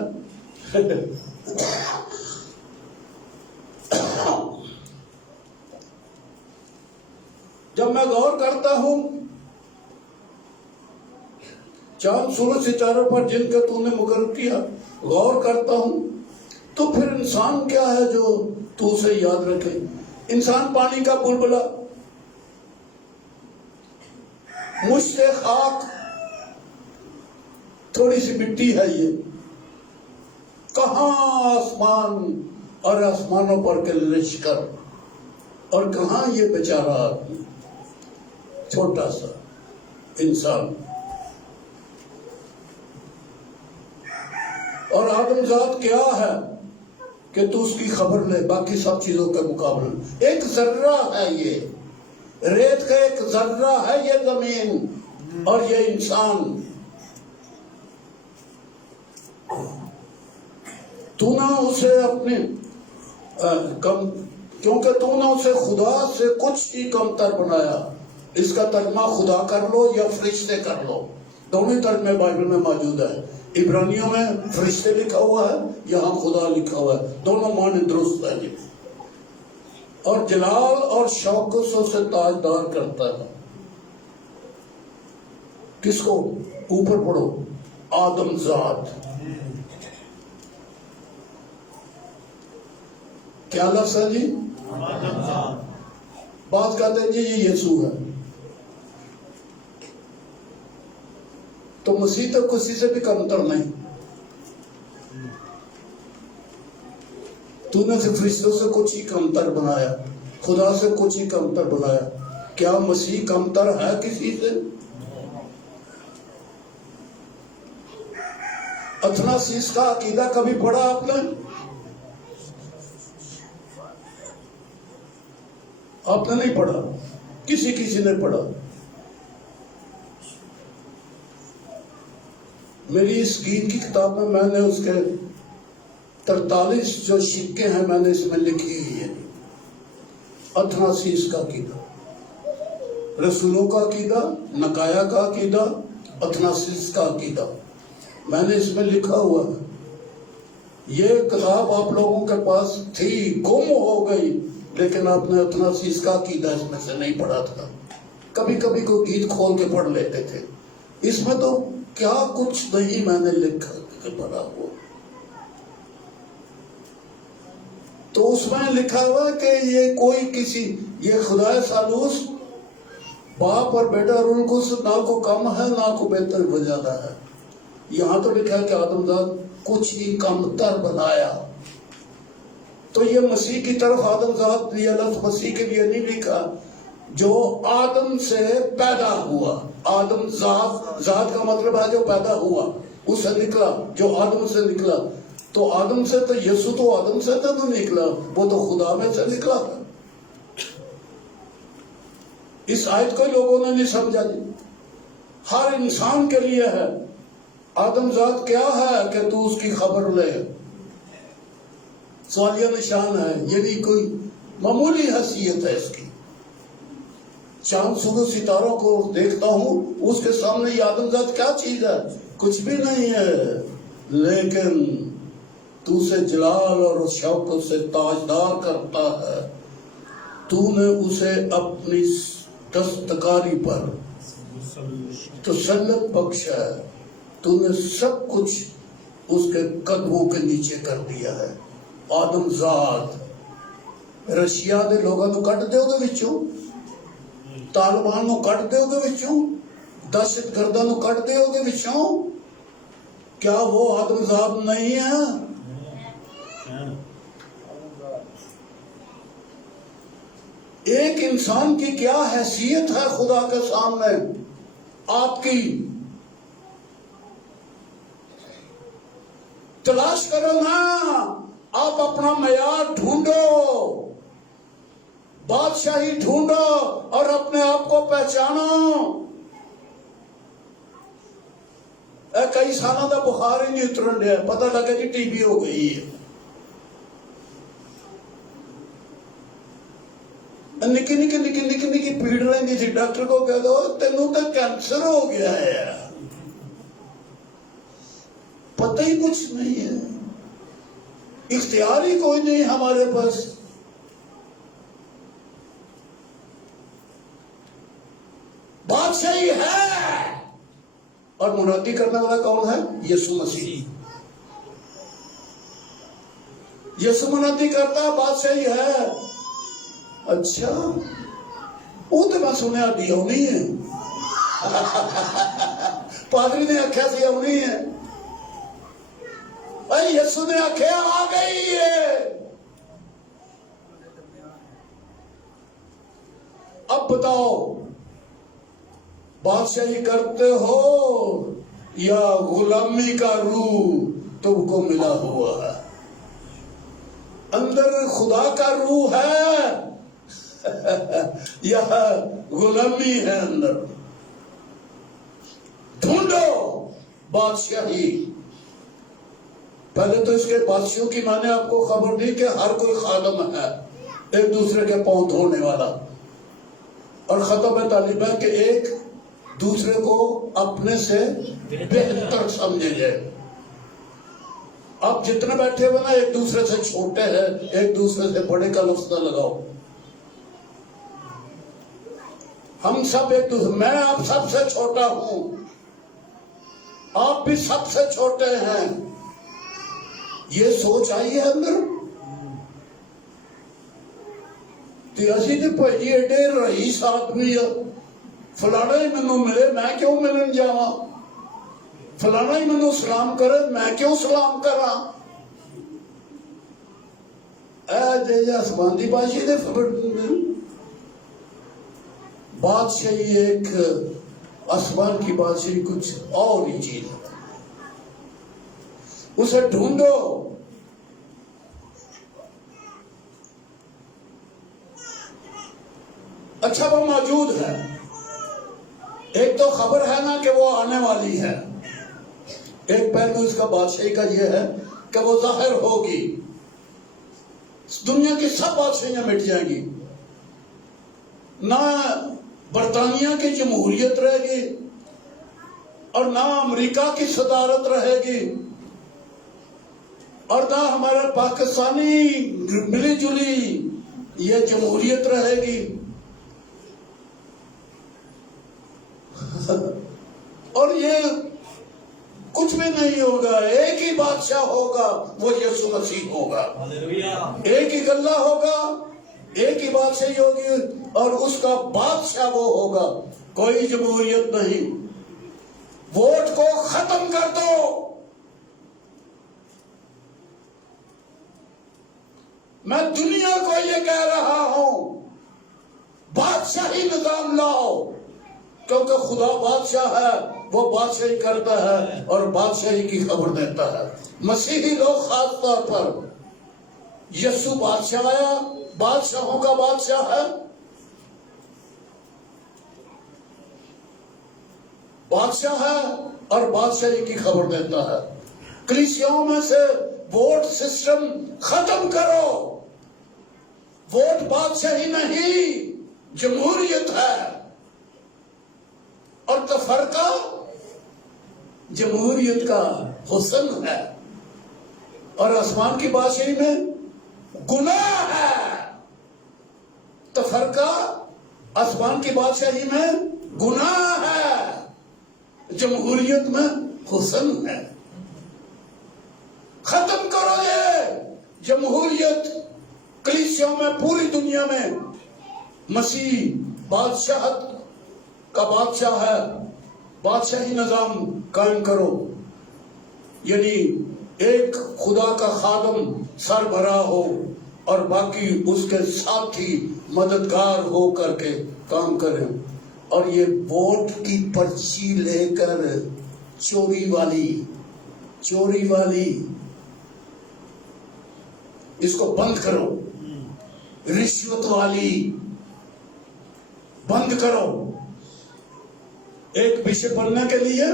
جب میں غور کرتا ہوں چاند سورج ستاروں پر جن کا تو نے مقرر کیا، غور کرتا ہوں تو پھر انسان کیا ہے جو تو اسے یاد رکھے. انسان پانی کا بلبلا، مجھ سے خاک، تھوڑی سی مٹی ہے یہ. کہاں آسمان اور آسمانوں پر کے لشکر، اور کہاں یہ بیچارہ آدمی چھوٹا سا انسان. اور آدم ذات کیا ہے کہ تو اس کی خبر لے باقی سب چیزوں کے مقابلے. ایک ذرہ ہے یہ، ریت کا ایک ذرہ ہے یہ زمین اور یہ انسان. تو نہ اسے اپنے کیونکہ تو نہ اسے خدا سے کچھ ہی کمتر بنایا. اس کا ترجمہ خدا کر لو یا فرشتے کر لو، دونوں ترجمے بائبل میں موجود ہے. عبرانیوں میں فرشتے لکھا ہوا ہے، یہاں خدا لکھا ہوا ہے، دونوں معنی درست ہے جی. اور جلال اور شوکت سے تاجدار کرتا ہے. کس کو؟ اوپر پڑھو، آدم ذات. کیا لفظ ہے جی؟ آدم ذات. بات کہتے ہیں جی یہ یسوع ہے. تو مسیح تو کسی سے بھی کمتر نہیں. تو نے سے فرشتوں سے کچھ ہی کمتر بنایا، خدا سے کچھ ہی کمتر بنایا. کیا مسیح کمتر ہے کسی سے؟ اتھناسیس کا عقیدہ کبھی پڑھا آپ نے؟ آپ نے نہیں پڑھا، کسی نے پڑھا. میری اس گیت کی کتاب میں نے اس کے 43 جو سکے ہیں میں نے اس میں لکھی ہوئی ہے. اتھناسیس کا عقیدہ، رسولوں کا عقیدہ، نکایا کا عقیدہ، اتھناسیس کا عقیدہ میں نے اس میں لکھا ہوا ہے. یہ کتاب آپ لوگوں کے پاس تھی، گم ہو گئی، لیکن آپ نے اتھناسیس کا عقیدہ اس میں سے نہیں پڑھا تھا. کبھی کبھی کوئی گیت کھول کے پڑھ لیتے تھے. اس میں تو کیا کچھ نہیں میں نے لکھا پڑھا ہوا. تو اس میں لکھا ہوا کہ یہ کوئی کسی، یہ خدا ثالوث باپ اور بیٹا روح القدس نہ کو کم ہے نہ کو بہتر بجانا ہے. یہاں تو لکھا ہے کہ آدم ذات کچھ ہی کمتر بنایا. تو یہ مسیح کی طرف آدم ذات یہ لفظ مسیح کے لیے نہیں لکھا، جو آدم سے پیدا ہوا. آدم ذات کا مطلب ہے جو پیدا ہوا، اس سے نکلا، جو آدم سے نکلا. تو آدم سے تو یسوع تو آدم سے تو نہیں نکلا، وہ تو خدا میں سے نکلا تھا. اس آیت کو لوگوں نے نہیں سمجھا جی. ہر انسان کے لیے ہے. آدم ذات کیا ہے کہ تو اس کی خبر لے؟ سوالیہ نشان ہے، یعنی کوئی معمولی حیثیت ہے اس کی. چاند سورج ستاروں کو دیکھتا ہوں، اس کے سامنے یہ آدم ذات کیا چیز ہے؟ کچھ بھی نہیں ہے. لیکن تو اسے جلال اور شوکت سے تاجدار کرتا ہے. تو نے اسے اپنی دستکاری پر تسلط بخشا ہے. تو نے سب کچھ اس کے قدموں کے نیچے کر دیا ہے. آدم ذات رشیا دے لوگاں نو کٹ دیو گے وچوں، طالبان نو کٹ دیو گے وچوں، دہشت گرداں نو کٹ دیو گے وچوں. کیا وہ آدم ذات نہیں ہے؟ ایک انسان کی کیا حیثیت ہے خدا کے سامنے آپ کی؟ تلاش کرو نا. آپ اپنا معیار ڈھونڈو، بادشاہی ڈھونڈو اور اپنے آپ کو پہچانو. کئی سالوں کا بخار ہی نہیں اترن دیا، پتہ لگا جی ٹی بی ہو گئی ہے. نکی نکی پیڑ رہی تھی. ڈاکٹر کو کہہ دو تینوں تو کینسر ہو گیا ہے. پتہ ہی کچھ نہیں ہے، اختیار ہی کوئی نہیں ہمارے پاس. بادشاہی ہے اور منادی کرنے والا کون ہے؟ یسوع مسیح. یسوع منادی کرتا ہے بادشاہی ہے. اچھا وہ تو میں سنیا دی ہونی ہے. پادری نے آخیا سی ہونی ہے. یسوع نے آخیا آ گئی ہے. اب بتاؤ بادشاہی کرتے ہو یا غلامی کا روح تم کو ملا ہوا ہے؟ اندر خدا کا روح ہے یا غلامی ہے اندر؟ ڈھونڈو بادشاہی. پہلے تو اس کے بادشاہوں کی میں نے آپ کو خبر دی کہ ہر کوئی خادم ہے، ایک دوسرے کے پاؤں دھونے والا. اور ختم تعلیم ہے کہ ایک دوسرے کو اپنے سے بہتر سمجھیں گے. آپ جتنے بیٹھے ہوئے نا ایک دوسرے سے چھوٹے ہیں، ایک دوسرے سے بڑے کا لفظ نہ لگاؤ. ہم سب ایک دوسرے، میں آپ سب سے چھوٹا ہوں، آپ بھی سب سے چھوٹے ہیں. یہ سوچ آئی ہے اندر. اسی تو بھائی ایڈے رئیس آدمی ہے، فلانا ہی مینو ملے میں کیوں ملن جاواں، فلانا ہی مینو سلام کرے میں کیوں سلام کراں. اے جی آسمان دی بادشاہی دے بادشاہی ایک آسمان کی بادشاہی کچھ اور ہی چیز ہے. اسے ڈھونڈو. اچھا وہ موجود ہے. ایک تو خبر ہے نا کہ وہ آنے والی ہے. ایک پہلو اس کا بادشاہی کا یہ ہے کہ وہ ظاہر ہوگی. دنیا کی سب بادشاہیاں مٹ جائیں گی، نہ برطانیہ کی جمہوریت رہے گی اور نہ امریکہ کی صدارت رہے گی اور نہ ہمارا پاکستانی ملی جلی یہ جمہوریت رہے گی. اور یہ کچھ بھی نہیں ہوگا. ایک ہی بادشاہ ہوگا، وہ یسوع مسیح ہوگا. ایک ہی گلہ ہوگا، ایک ہی بادشاہی ہوگی اور اس کا بادشاہ وہ ہوگا. کوئی جمہوریت نہیں. ووٹ کو ختم کر دو. میں دنیا کو یہ کہہ رہا ہوں بادشاہی نظام لاؤ، کیونکہ خدا بادشاہ ہے، وہ بادشاہی کرتا ہے اور بادشاہی کی خبر دیتا ہے۔ مسیحی لوگ خاص طور پر، یسوع بادشاہ آیا، بادشاہوں کا بادشاہ ہے، بادشاہ ہے اور بادشاہی کی خبر دیتا ہے۔ کلیسیاؤں میں سے ووٹ سسٹم ختم کرو، ووٹ بادشاہی نہیں، جمہوریت ہے، اور تفرقہ جمہوریت کا حسن ہے، اور آسمان کی بادشاہی میں گناہ ہے۔ تفرقہ آسمان کی بادشاہی میں گناہ ہے، جمہوریت میں حسن ہے۔ ختم کرو یہ جمہوریت۔ کلیسیوں میں پوری دنیا میں مسیح بادشاہت کا بادشاہ ہے، بادشاہی نظام قائم کرو، یعنی ایک خدا کا خادم سربراہ ہو اور باقی اس کے ساتھی مددگار ہو کر کے کام کریں۔ اور یہ ووٹ کی پرچی لے کر چوری والی اس کو بند کرو، رشوت والی بند کرو۔ ایک بشپ بننے کے لیے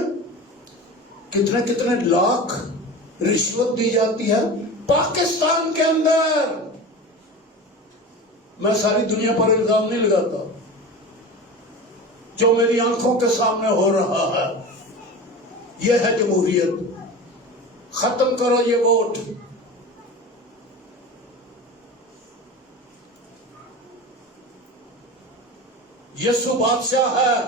کتنے لاکھ رشوت دی جاتی ہے پاکستان کے اندر۔ میں ساری دنیا پر الزام نہیں لگاتا، جو میری آنکھوں کے سامنے ہو رہا ہے یہ ہے جمہوریت۔ ختم کرو یہ ووٹ۔ یسوع بادشاہ ہے،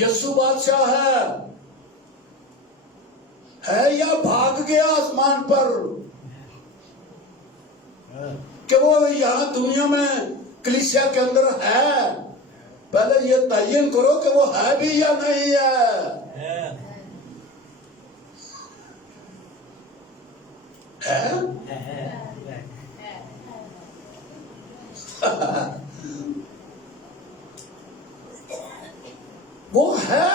یسوع بادشاہ ہے یا بھاگ گیا آسمان پر؟ کہ وہ یہاں دنیا میں کلیسیا کے اندر ہے؟ پہلے یہ تعین کرو کہ وہ ہے بھی یا نہیں ہے۔ وہ ہے،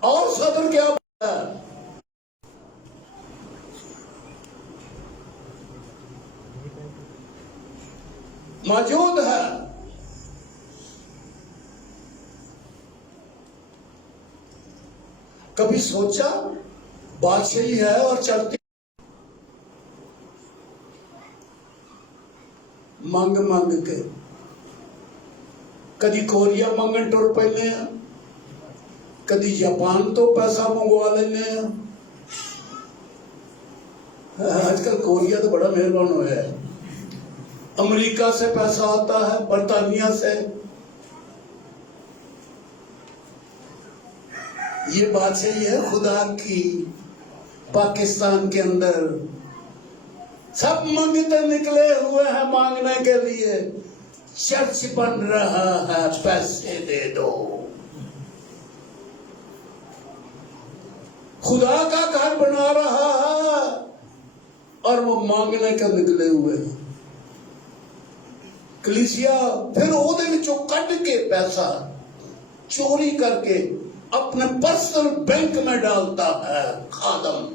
اور صدر کیا ہے؟ موجود ہے۔ کبھی سوچا بادشاہی ہے اور چلتی مانگ کے؟ کدی کوریا منگن ٹر پہنے ہیں، کدی جاپان تو پیسہ منگوا لینے ہیں۔ آج کل کوریا تو بڑا مہربان ہوا ہے، امریکہ سے پیسہ آتا ہے، برطانیہ سے۔ یہ بادشاہی ہے خدا کی پاکستان کے اندر۔ سب منگتے نکلے ہوئے ہیں مانگنے کے لیے۔ چرچ بن رہا ہے، پیسے دے دو۔ خدا کا گھر بنا رہا ہے اور وہ مانگنے کے نکلے ہوئے ہیں۔ کلیسیا پھر وہ کٹ کے پیسہ چوری کر کے اپنے پرسنل بینک میں ڈالتا ہے۔ خادم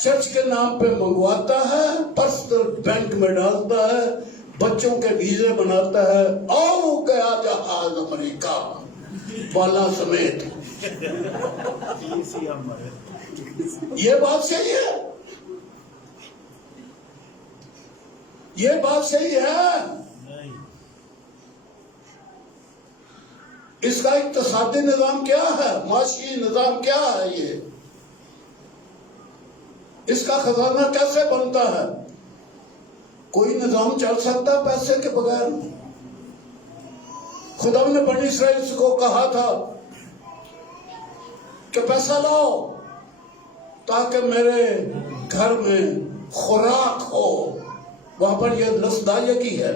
چرچ کے نام پہ منگواتا ہے، پرسنل بینک میں ڈالتا ہے، بچوں کے ویزے بناتا ہے، آؤ گیا جہاز امریکہ والا سمیت۔ یہ بات صحیح ہے، یہ بات صحیح ہے۔ اس کا اقتصادی نظام کیا ہے، معاشی نظام کیا ہے؟ یہ اس کا خزانہ کیسے بنتا ہے؟ کوئی نظام چل سکتا ہے پیسے کے بغیر؟ خدا نے بنی اسرائیل کو کہا تھا کہ پیسہ لاؤ تاکہ میرے گھر میں خوراک ہو۔ وہاں پر یہ لفظ دائیکی ہے،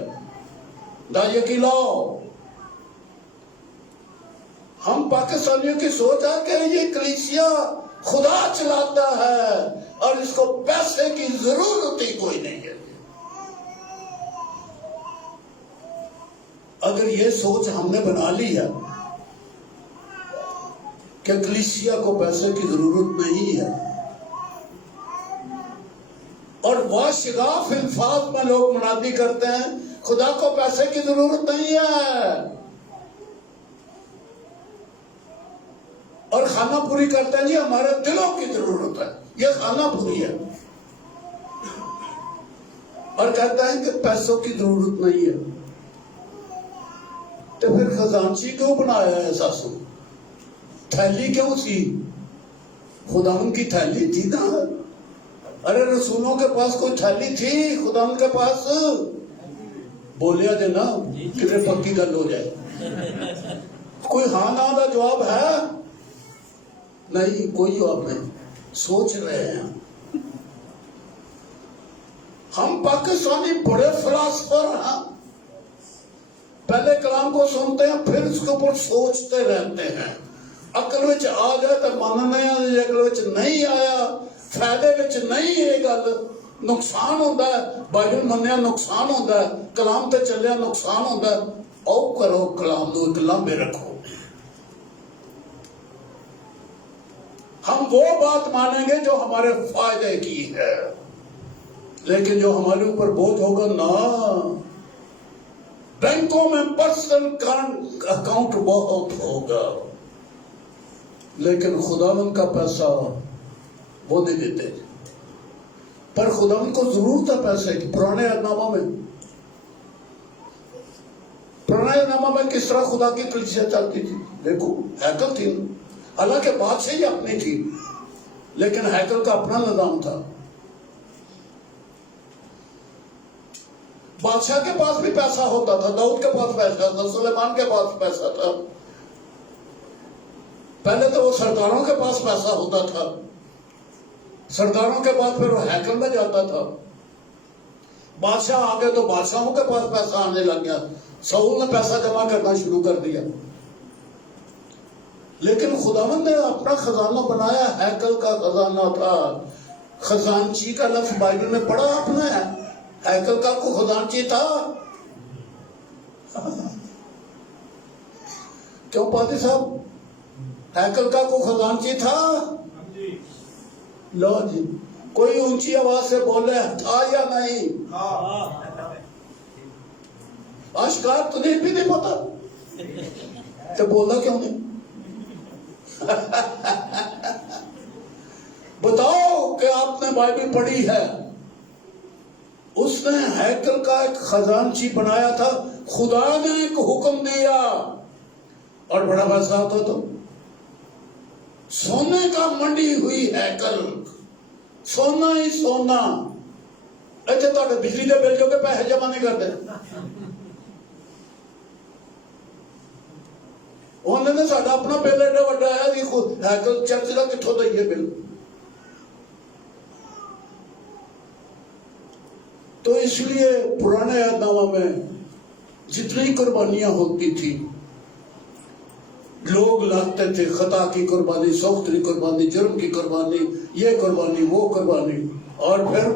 دائیکی لاؤ۔ ہم پاکستانیوں کی سوچ ہے کہ یہ کلیسیا خدا چلاتا ہے اور اس کو پیسے کی ضرورت ہی کوئی نہیں ہے. اگر یہ سوچ ہم نے بنا لی ہے کہ کلیسیا کو پیسے کی ضرورت نہیں ہے اور واشگاف الفاظ میں لوگ منادی کرتے ہیں خدا کو پیسے کی ضرورت نہیں ہے اور خانہ پوری کرتے ہیں جی ہمارے دلوں کی ضرورت ہے، یہ خانہ پوری ہے، اور کہتا ہے کہ پیسوں کی ضرورت نہیں ہے. تو پھر خزانچی کیوں بنایا ہے ساسو؟ تھیلی کیوں تھی؟ خداوند کی تھیلی تھی نا. ارے رسولوں کے پاس کوئی تھیلی تھی؟ خداوند کے پاس بولیا دے نا کتنے پکی گل ہو جائے. کوئی ہاں نہ کا جواب ہے؟ نہیں، کوئی جواب نہیں. سوچ رہے ہیں ہم پاکستانی بڑے فلاسفر ہیں، پہلے کلام کو سنتے ہیں پھر اس کے اوپر سوچتے رہتے ہیں. عقل وچ آ گیا تو ماننے ہیں، عقل وچ نہیں آیا فائدے وچ نہیں. یہ گل نقصان ہوتا ہے، بائبل منیا نقصان ہوتا ہے، کلام تے چلیا نقصان ہوتا ہے. او کرو کلام دو ایک لمبے رکھو. ہم وہ بات مانیں گے جو ہمارے فائدے کی ہے، لیکن جو ہمارے اوپر بوجھ ہوگا نا. بینکوں میں پرسنل اکاؤنٹ بہت ہوگا لیکن خداوند کا پیسہ وہ نہیں دیتے. پر خداوند کو ضرورت ہے پیسے کی. پرانے نامہ میں کس طرح خدا کی کلیسیا چلتی تھی؟ دیکھو ہیکل تھی، حالانکہ بادشاہی اپنی تھی لیکن ہیکل کا اپنا نظام تھا. بادشاہ کے پاس بھی پیسہ ہوتا تھا، داؤد کے پاس پیسہ تھا، سلیمان کے پاس پیسہ تھا. پہلے تو وہ سرداروں کے پاس پیسہ ہوتا تھا، سرداروں کے بعد پھر وہ ہیکل میں جاتا تھا. بادشاہ آگے تو بادشاہوں کے پاس پیسہ آنے لگ گیا. ساؤل نے پیسہ جمع کرنا شروع کر دیا. لیکن خداوند نے اپنا خزانہ بنایا، ہیکل کا خزانہ تھا. خزانچی کا لفظ بائبل میں پڑھا آپ نے؟ ہیکل کا کوئی خزانچی تھا؟ کیوں پادری صاحب، ہیکل کا کوئی خزانچی تھا؟ لو جی، کوئی اونچی آواز سے بولے تھا یا نہیں؟ آشکار تجھے بھی نہیں پتا تو بولا کیوں نہیں؟ بتاؤ کہ آپ نے بائبل پڑھی ہے. اس نے ہیکل کا ایک خزانچی بنایا تھا. خدا نے ایک حکم دیا اور بڑا پیسہ ہوتا تو سونے کا منڈی ہوئی ہیکل، سونا ہی سونا. اچھا تو بجلی دے بل جو کے پیسے جمع نہیں کرتے، انہوں نے ساڈا اپنا بل ایڈا وڈا آیا کہ ہیکل چرچ کا کتوں دئیے بل. تو اس لیے پرانے نامہ میں جتنی قربانیاں ہوتی تھی لوگ لاتے تھے، خطا کی قربانی، سوختری قربانی، جرم کی قربانی، یہ قربانی وہ قربانی. اور پھر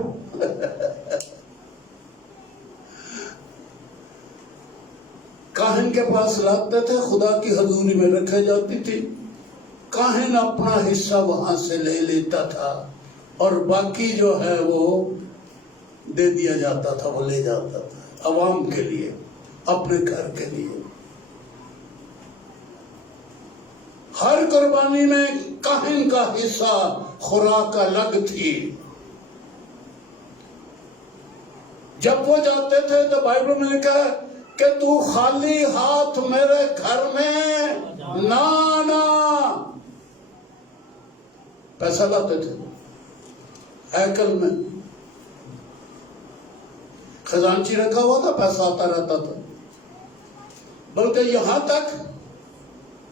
کاہن کے پاس لاتے تھے، خدا کی حضوری میں رکھے جاتی تھی. کاہن اپنا حصہ وہاں سے لے لیتا تھا اور باقی جو ہے وہ دے دیا جاتا تھا، وہ لے جاتا تھا عوام کے لیے، اپنے گھر کے لیے. ہر قربانی میں کاہن کا حصہ، خوراک الگ تھی. جب وہ جاتے تھے تو بائبل میں لکھا ہے کہ تو خالی ہاتھ میرے گھر میں نہ آنا. پیسہ لاتے تھے ہیکل میں، خزانچی رکھا ہوا تھا، پیسہ آتا رہتا تھا. بلکہ یہاں تک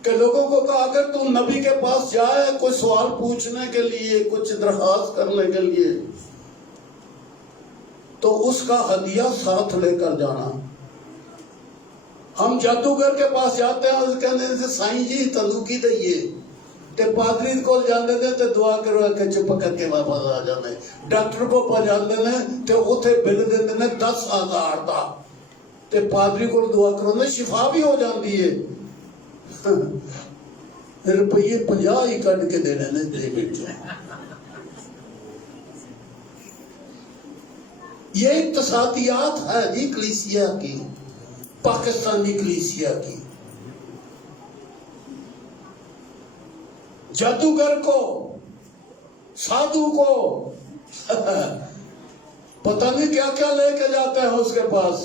کہ لوگوں کو کہا اگر تم نبی کے پاس جائے کوئی سوال پوچھنے کے لیے، کچھ درخواست کرنے کے لیے، تو اس کا ہدیہ ساتھ لے کر جانا. ہم جادوگر کے پاس جاتے ہیں، کہتے ہیں سائیں جی تندوکی دئیے، تے پادری کو جاندے نے تے دعا کرو کہ چپ کر کے واپس آ جاندے. ڈاکٹر کو پا جاندے نے تے اوتھے بل دیندے نے 10,000 دا تے پادری کو دعا کرو نے شفا بھی ہو جاندی ہے. روپیے 50 ہی کٹ کے دینے نے جیب چ. یہ اقتصادیات ہے جی کلیسیا کی، پاکستانی کلیسیا کی. جادوگر کو، سادھو کو پتہ نہیں کیا کیا لے کے جاتے ہیں اس کے پاس،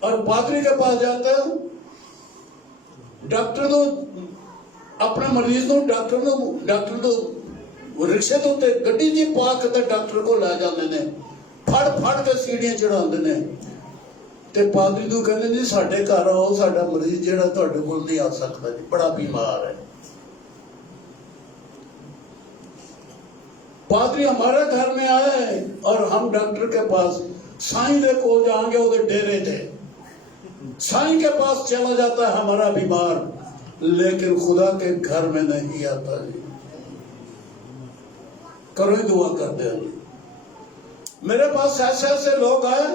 اور پادری کے پاس جاتے ہیں. ڈاکٹر تو اپنے مریض نو ڈاکٹر تو رکشے تو گڈی جی پا کے ڈاکٹر کو لے جاندے نے، پھڑ پھڑ کے سیڑھیاں چڑھاندے نے. تے پادری تو کہندے جی ساڈے گھر آؤ، ساڈا مریض جہاں تہاڈے کول نہیں آ سکتا جی، بڑا بیمار ہے. پادری ہمارے گھر میں آئے اور ہم ڈاکٹر کے پاس سائیں دے کو جائیں گے، وہ ڈیرے تھے. سائیں کے پاس چلا جاتا ہے ہمارا بیمار، لیکن خدا کے گھر میں نہیں آتا جی. کرو ہی دعا کرتے ہیں جی. میرے پاس ایسے ایسے لوگ آئے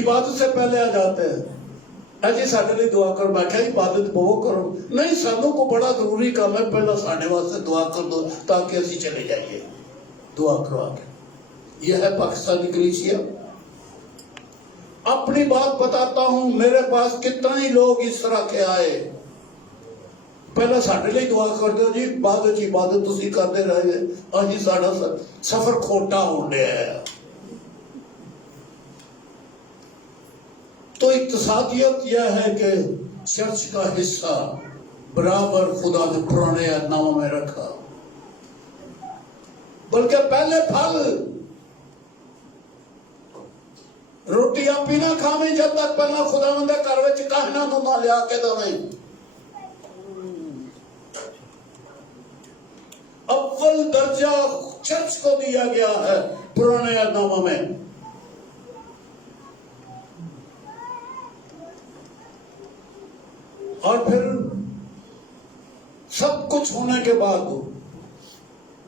عبادت سے پہلے آ جاتے ہیں، اے جی ساڈے لیے دعا کرو. میں کہا عبادت بہو کرو. نہیں، سانوں کو بڑا ضروری کام ہے، پہلے ساڈے واسطے دعا کر دو تاکہ اسی چلے جائیے. دعا کرو آگے. یہ ہے پاکستانی کلیسیا. اپنی بات بتاتا ہوں، میرے پاس کتنا ہی لوگ اس طرح کے آئے، پہلے ساڈے لیے دعا کر دو جی، بعد عبادت تسی کرتے رہے گے، اور جی ساڈا سفر کھوٹا ہو گیا ہے. تو اقتصادیت یہ ہے کہ چرچ کا حصہ برابر خدا نے پرانے ناموں میں رکھا، بلکہ پہلے پھل روٹی آپ ہی نہ کھاویں جب تک پہلا خدا مندے گھر وچ کہنا تو نہ لیا کے دویں. اول درجہ چرچ کو دیا گیا ہے پرانے ناموں میں. اور پھر سب کچھ ہونے کے بعد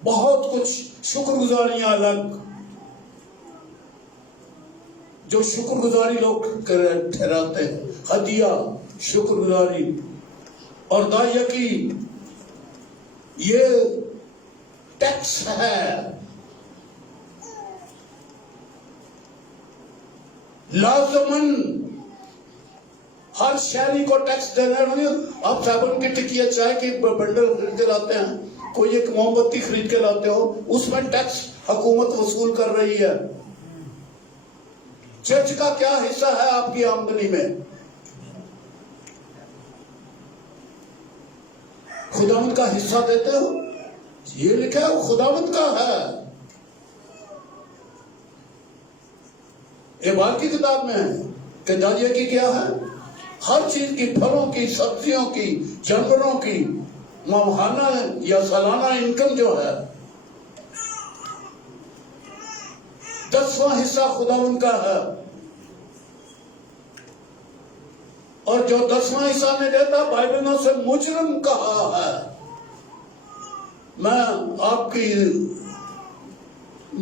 بہت کچھ شکر گزاریاں الگ، جو شکر گزاری لوگ ٹھہراتے ہیں، ہدیہ شکر گزاری. اور دائیا کی یہ ٹیکس ہے، لازمن ہر شہری کو ٹیکس دینا ہے. آپ صابن کی ٹکیا چائے کی بنڈل خرید کے لاتے ہیں، کوئی ایک موم بتی خرید کے لاتے ہو، اس میں ٹیکس حکومت وصول کر رہی ہے. چرچ کا کیا حصہ ہے آپ کی آمدنی میں؟ خداوند کا حصہ دیتے ہو؟ یہ لکھا ہے وہ خداوند کا ہے. اعمال کی کتاب میں ہے کہ دادیا کی کیا ہے؟ ہر چیز کی، پھلوں کی، سبزیوں کی، جانوروں کی ماہانہ یا سالانہ انکم جو ہے 10واں حصہ خداوند کا ہے. اور جو 10واں حصہ نہیں دیتا بائبل نے اسے مجرم کہا ہے. میں آپ کی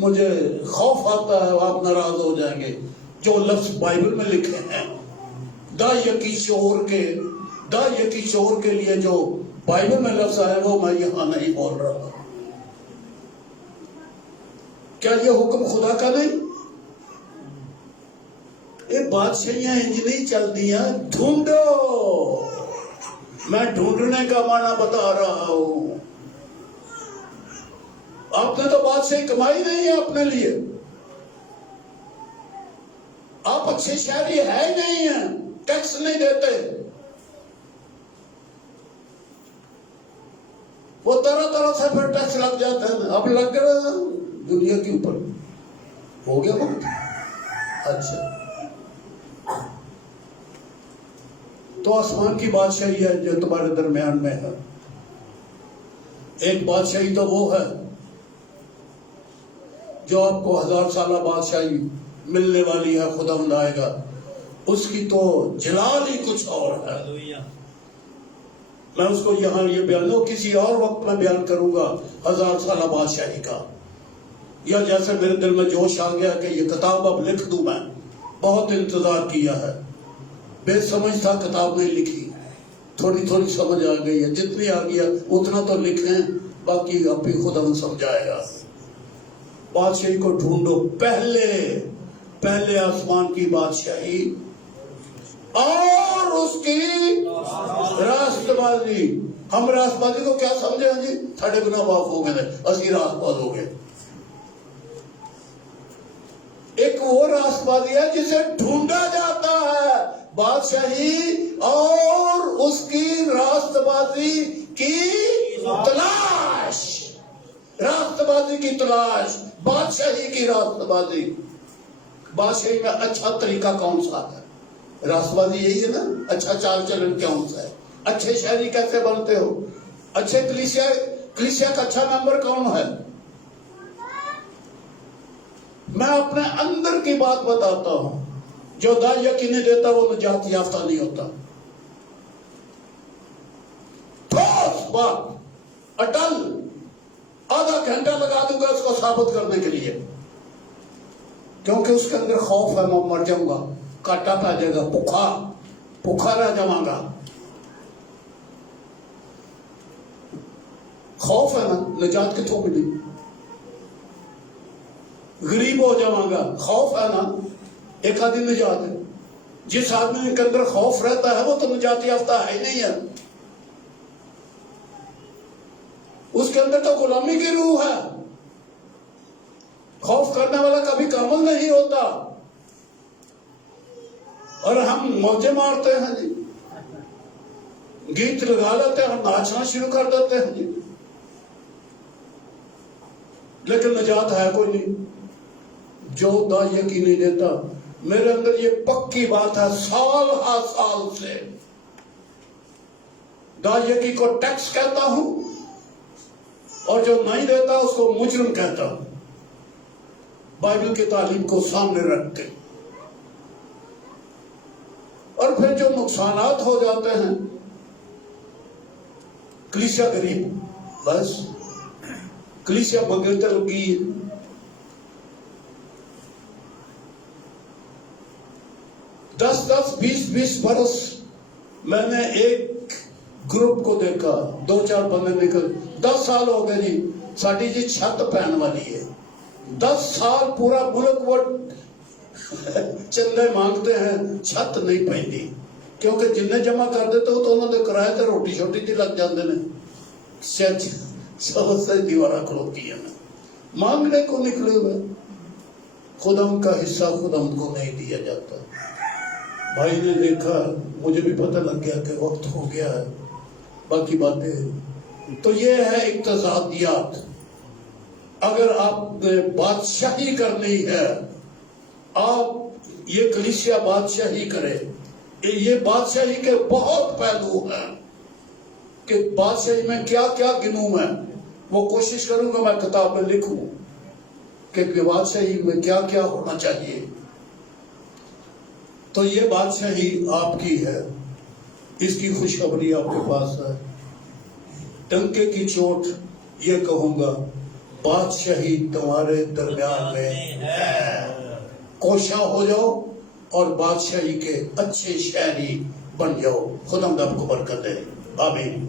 مجھے خوف آتا ہے، آپ ناراض ہو جائیں گے. جو لفظ بائبل میں لکھے ہیں دائیکی شعور کے لیے جو بائبل میں لفظ آئے وہ میں یہاں نہیں بول رہا. کیا یہ حکم خدا کا نہیں؟ یہ بادشاہیاں انج نہیں چلتی ہیں. ڈھونڈو، میں ڈھونڈنے کا معنی بتا رہا ہوں. آپ نے تو بادشاہی کمائی نہیں ہے اپنے لیے، آپ اچھے شہری ہے ہی نہیں ہیں، ٹیکس نہیں دیتے. وہ طرح طرح سے پھر ٹیکس لگ جاتے ہیں. اب لگ رہا ہے دنیا کے اوپر، ہو گیا وقت. اچھا، تو آسمان کی بادشاہی ہے جو تمہارے درمیان میں ہے. ایک بادشاہی تو وہ ہے جو آپ کو 1000 سالہ بادشاہی ملنے والی ہے، خداوند آئے گا، اس کی تو جلال ہی کچھ اور ہے. میں اس کو یہاں یہ بیان کسی اور وقت میں بیان کروں گا 1000 سالہ بادشاہی کا، یا جیسے میرے دل میں جوش آ گیا کہ یہ کتاب اب لکھ دوں میں، بہت انتظار کیا ہے، بے سمجھ تھا کتاب نہیں لکھی، تھوڑی تھوڑی سمجھ آ گئی ہے، جتنی آ گیا اتنا تو لکھیں، باقی اب بھی خدا ہم سمجھائے گا۔ بادشاہی کو ڈھونڈو، پہلے آسمان کی بادشاہی اور اس کی راست بازی۔ ہم راست بازی کو کیا سمجھے ہیں جی؟ ساڑھے گناہ معاف ہو گئے، اسی راست باز ہو گئے۔ ایک وہ راست بازی ہے جسے ڈھونڈا جاتا ہے، بادشاہی اور اس کی راست بازی کی تلاش، راست بازی کی تلاش، بادشاہی کی راست بازی۔ بادشاہی میں اچھا طریقہ کون سا ہے؟ راست بازی یہی ہے نا، اچھا چال چلن کون سا ہے؟ اچھے شہری کیسے بنتے ہو؟ اچھے کلیسیا کا اچھا ممبر کون ہے؟ میں اپنے اندر کی بات بتاتا ہوں، جو داعیہ کی نہیں دیتا وہ نجات یافتہ نہیں ہوتا۔ ٹھوس بات، اٹل، آدھا گھنٹہ لگا دوں گا اس کو ثابت کرنے کے لیے، کیونکہ اس کے اندر خوف ہے میں مر جاؤں گا، کاٹا پہ جائے گا، بھوکا رہ جاؤں گا۔ خوف ہے نا، نجات کتوں ملی؟ غریب ہو جاؤں گا، خوف ہے نا، ایک آدھی نجات ہے۔ جس آدمی کے اندر خوف رہتا ہے وہ تو نجات یافتہ ہے ہی نہیں ہے، اس کے اندر تو غلامی کی روح ہے۔ خوف کرنے والا کبھی کامل نہیں ہوتا، اور ہم موجے مارتے ہیں جی، گیت لگا لیتے ہیں، ہم ناچنا شروع کر دیتے ہیں جی، لیکن نجات ہے کوئی نہیں۔ جو داعیہ کی نہیں دیتا، میرے اندر یہ پکی بات ہے سال ہا سال سے، داعیہ کی کو ٹیکس کہتا ہوں، اور جو نہیں دیتا اس کو مجرم کہتا ہوں، بائبل کی تعلیم کو سامنے رکھ کے۔ اور پھر جو نقصانات ہو جاتے ہیں، کلیسیا غریب، بس کلیسیا بغیر لگی، 10 20 برس میں نے ایک گروپ کو دیکھا، 2-4 بندے نکل، 10 سال ہو گئے جی، ساڑی جی چھت پہن والی ہے، 10 سال پورا ملک وہ چندے مانگتے ہیں، چھت نہیں پہنی، کیونکہ جنہیں جمع کر دیتے ہو تو انہوں نے کرائے تھے روٹی چھوٹی تھی لگ جاندے نے، سب سے دیوارہ کھلوتی ہے، مانگنے کو نکلے ہوئے، خدا ان کا حصہ خدا ان کو نہیں دیا جاتا۔ بھائی نے دیکھا، مجھے بھی پتہ لگ گیا کہ وقت ہو گیا ہے، باقی باتیں تو یہ ہے اقتصادیات۔ اگر آپ نے بادشاہی کرنی ہے، آپ یہ کلیسیا بادشاہی کرے، یہ بادشاہی کے بہت پہلو ہیں کہ بادشاہی میں کیا کیا گنوں میں، وہ کوشش کروں گا میں کتاب میں لکھوں کہ بادشاہی میں کیا کیا ہونا چاہیے۔ تو یہ بادشاہی آپ کی ہے، اس کی خوشخبری آپ کے پاس ہے۔ ڈنکے کی چوٹ یہ کہوں گا، بادشاہی تمہارے درمیان میں ہے، کوشاں ہو جاؤ اور بادشاہی کے اچھے شہری بن جاؤ۔ خدا آپ کو برکت دے، آمین۔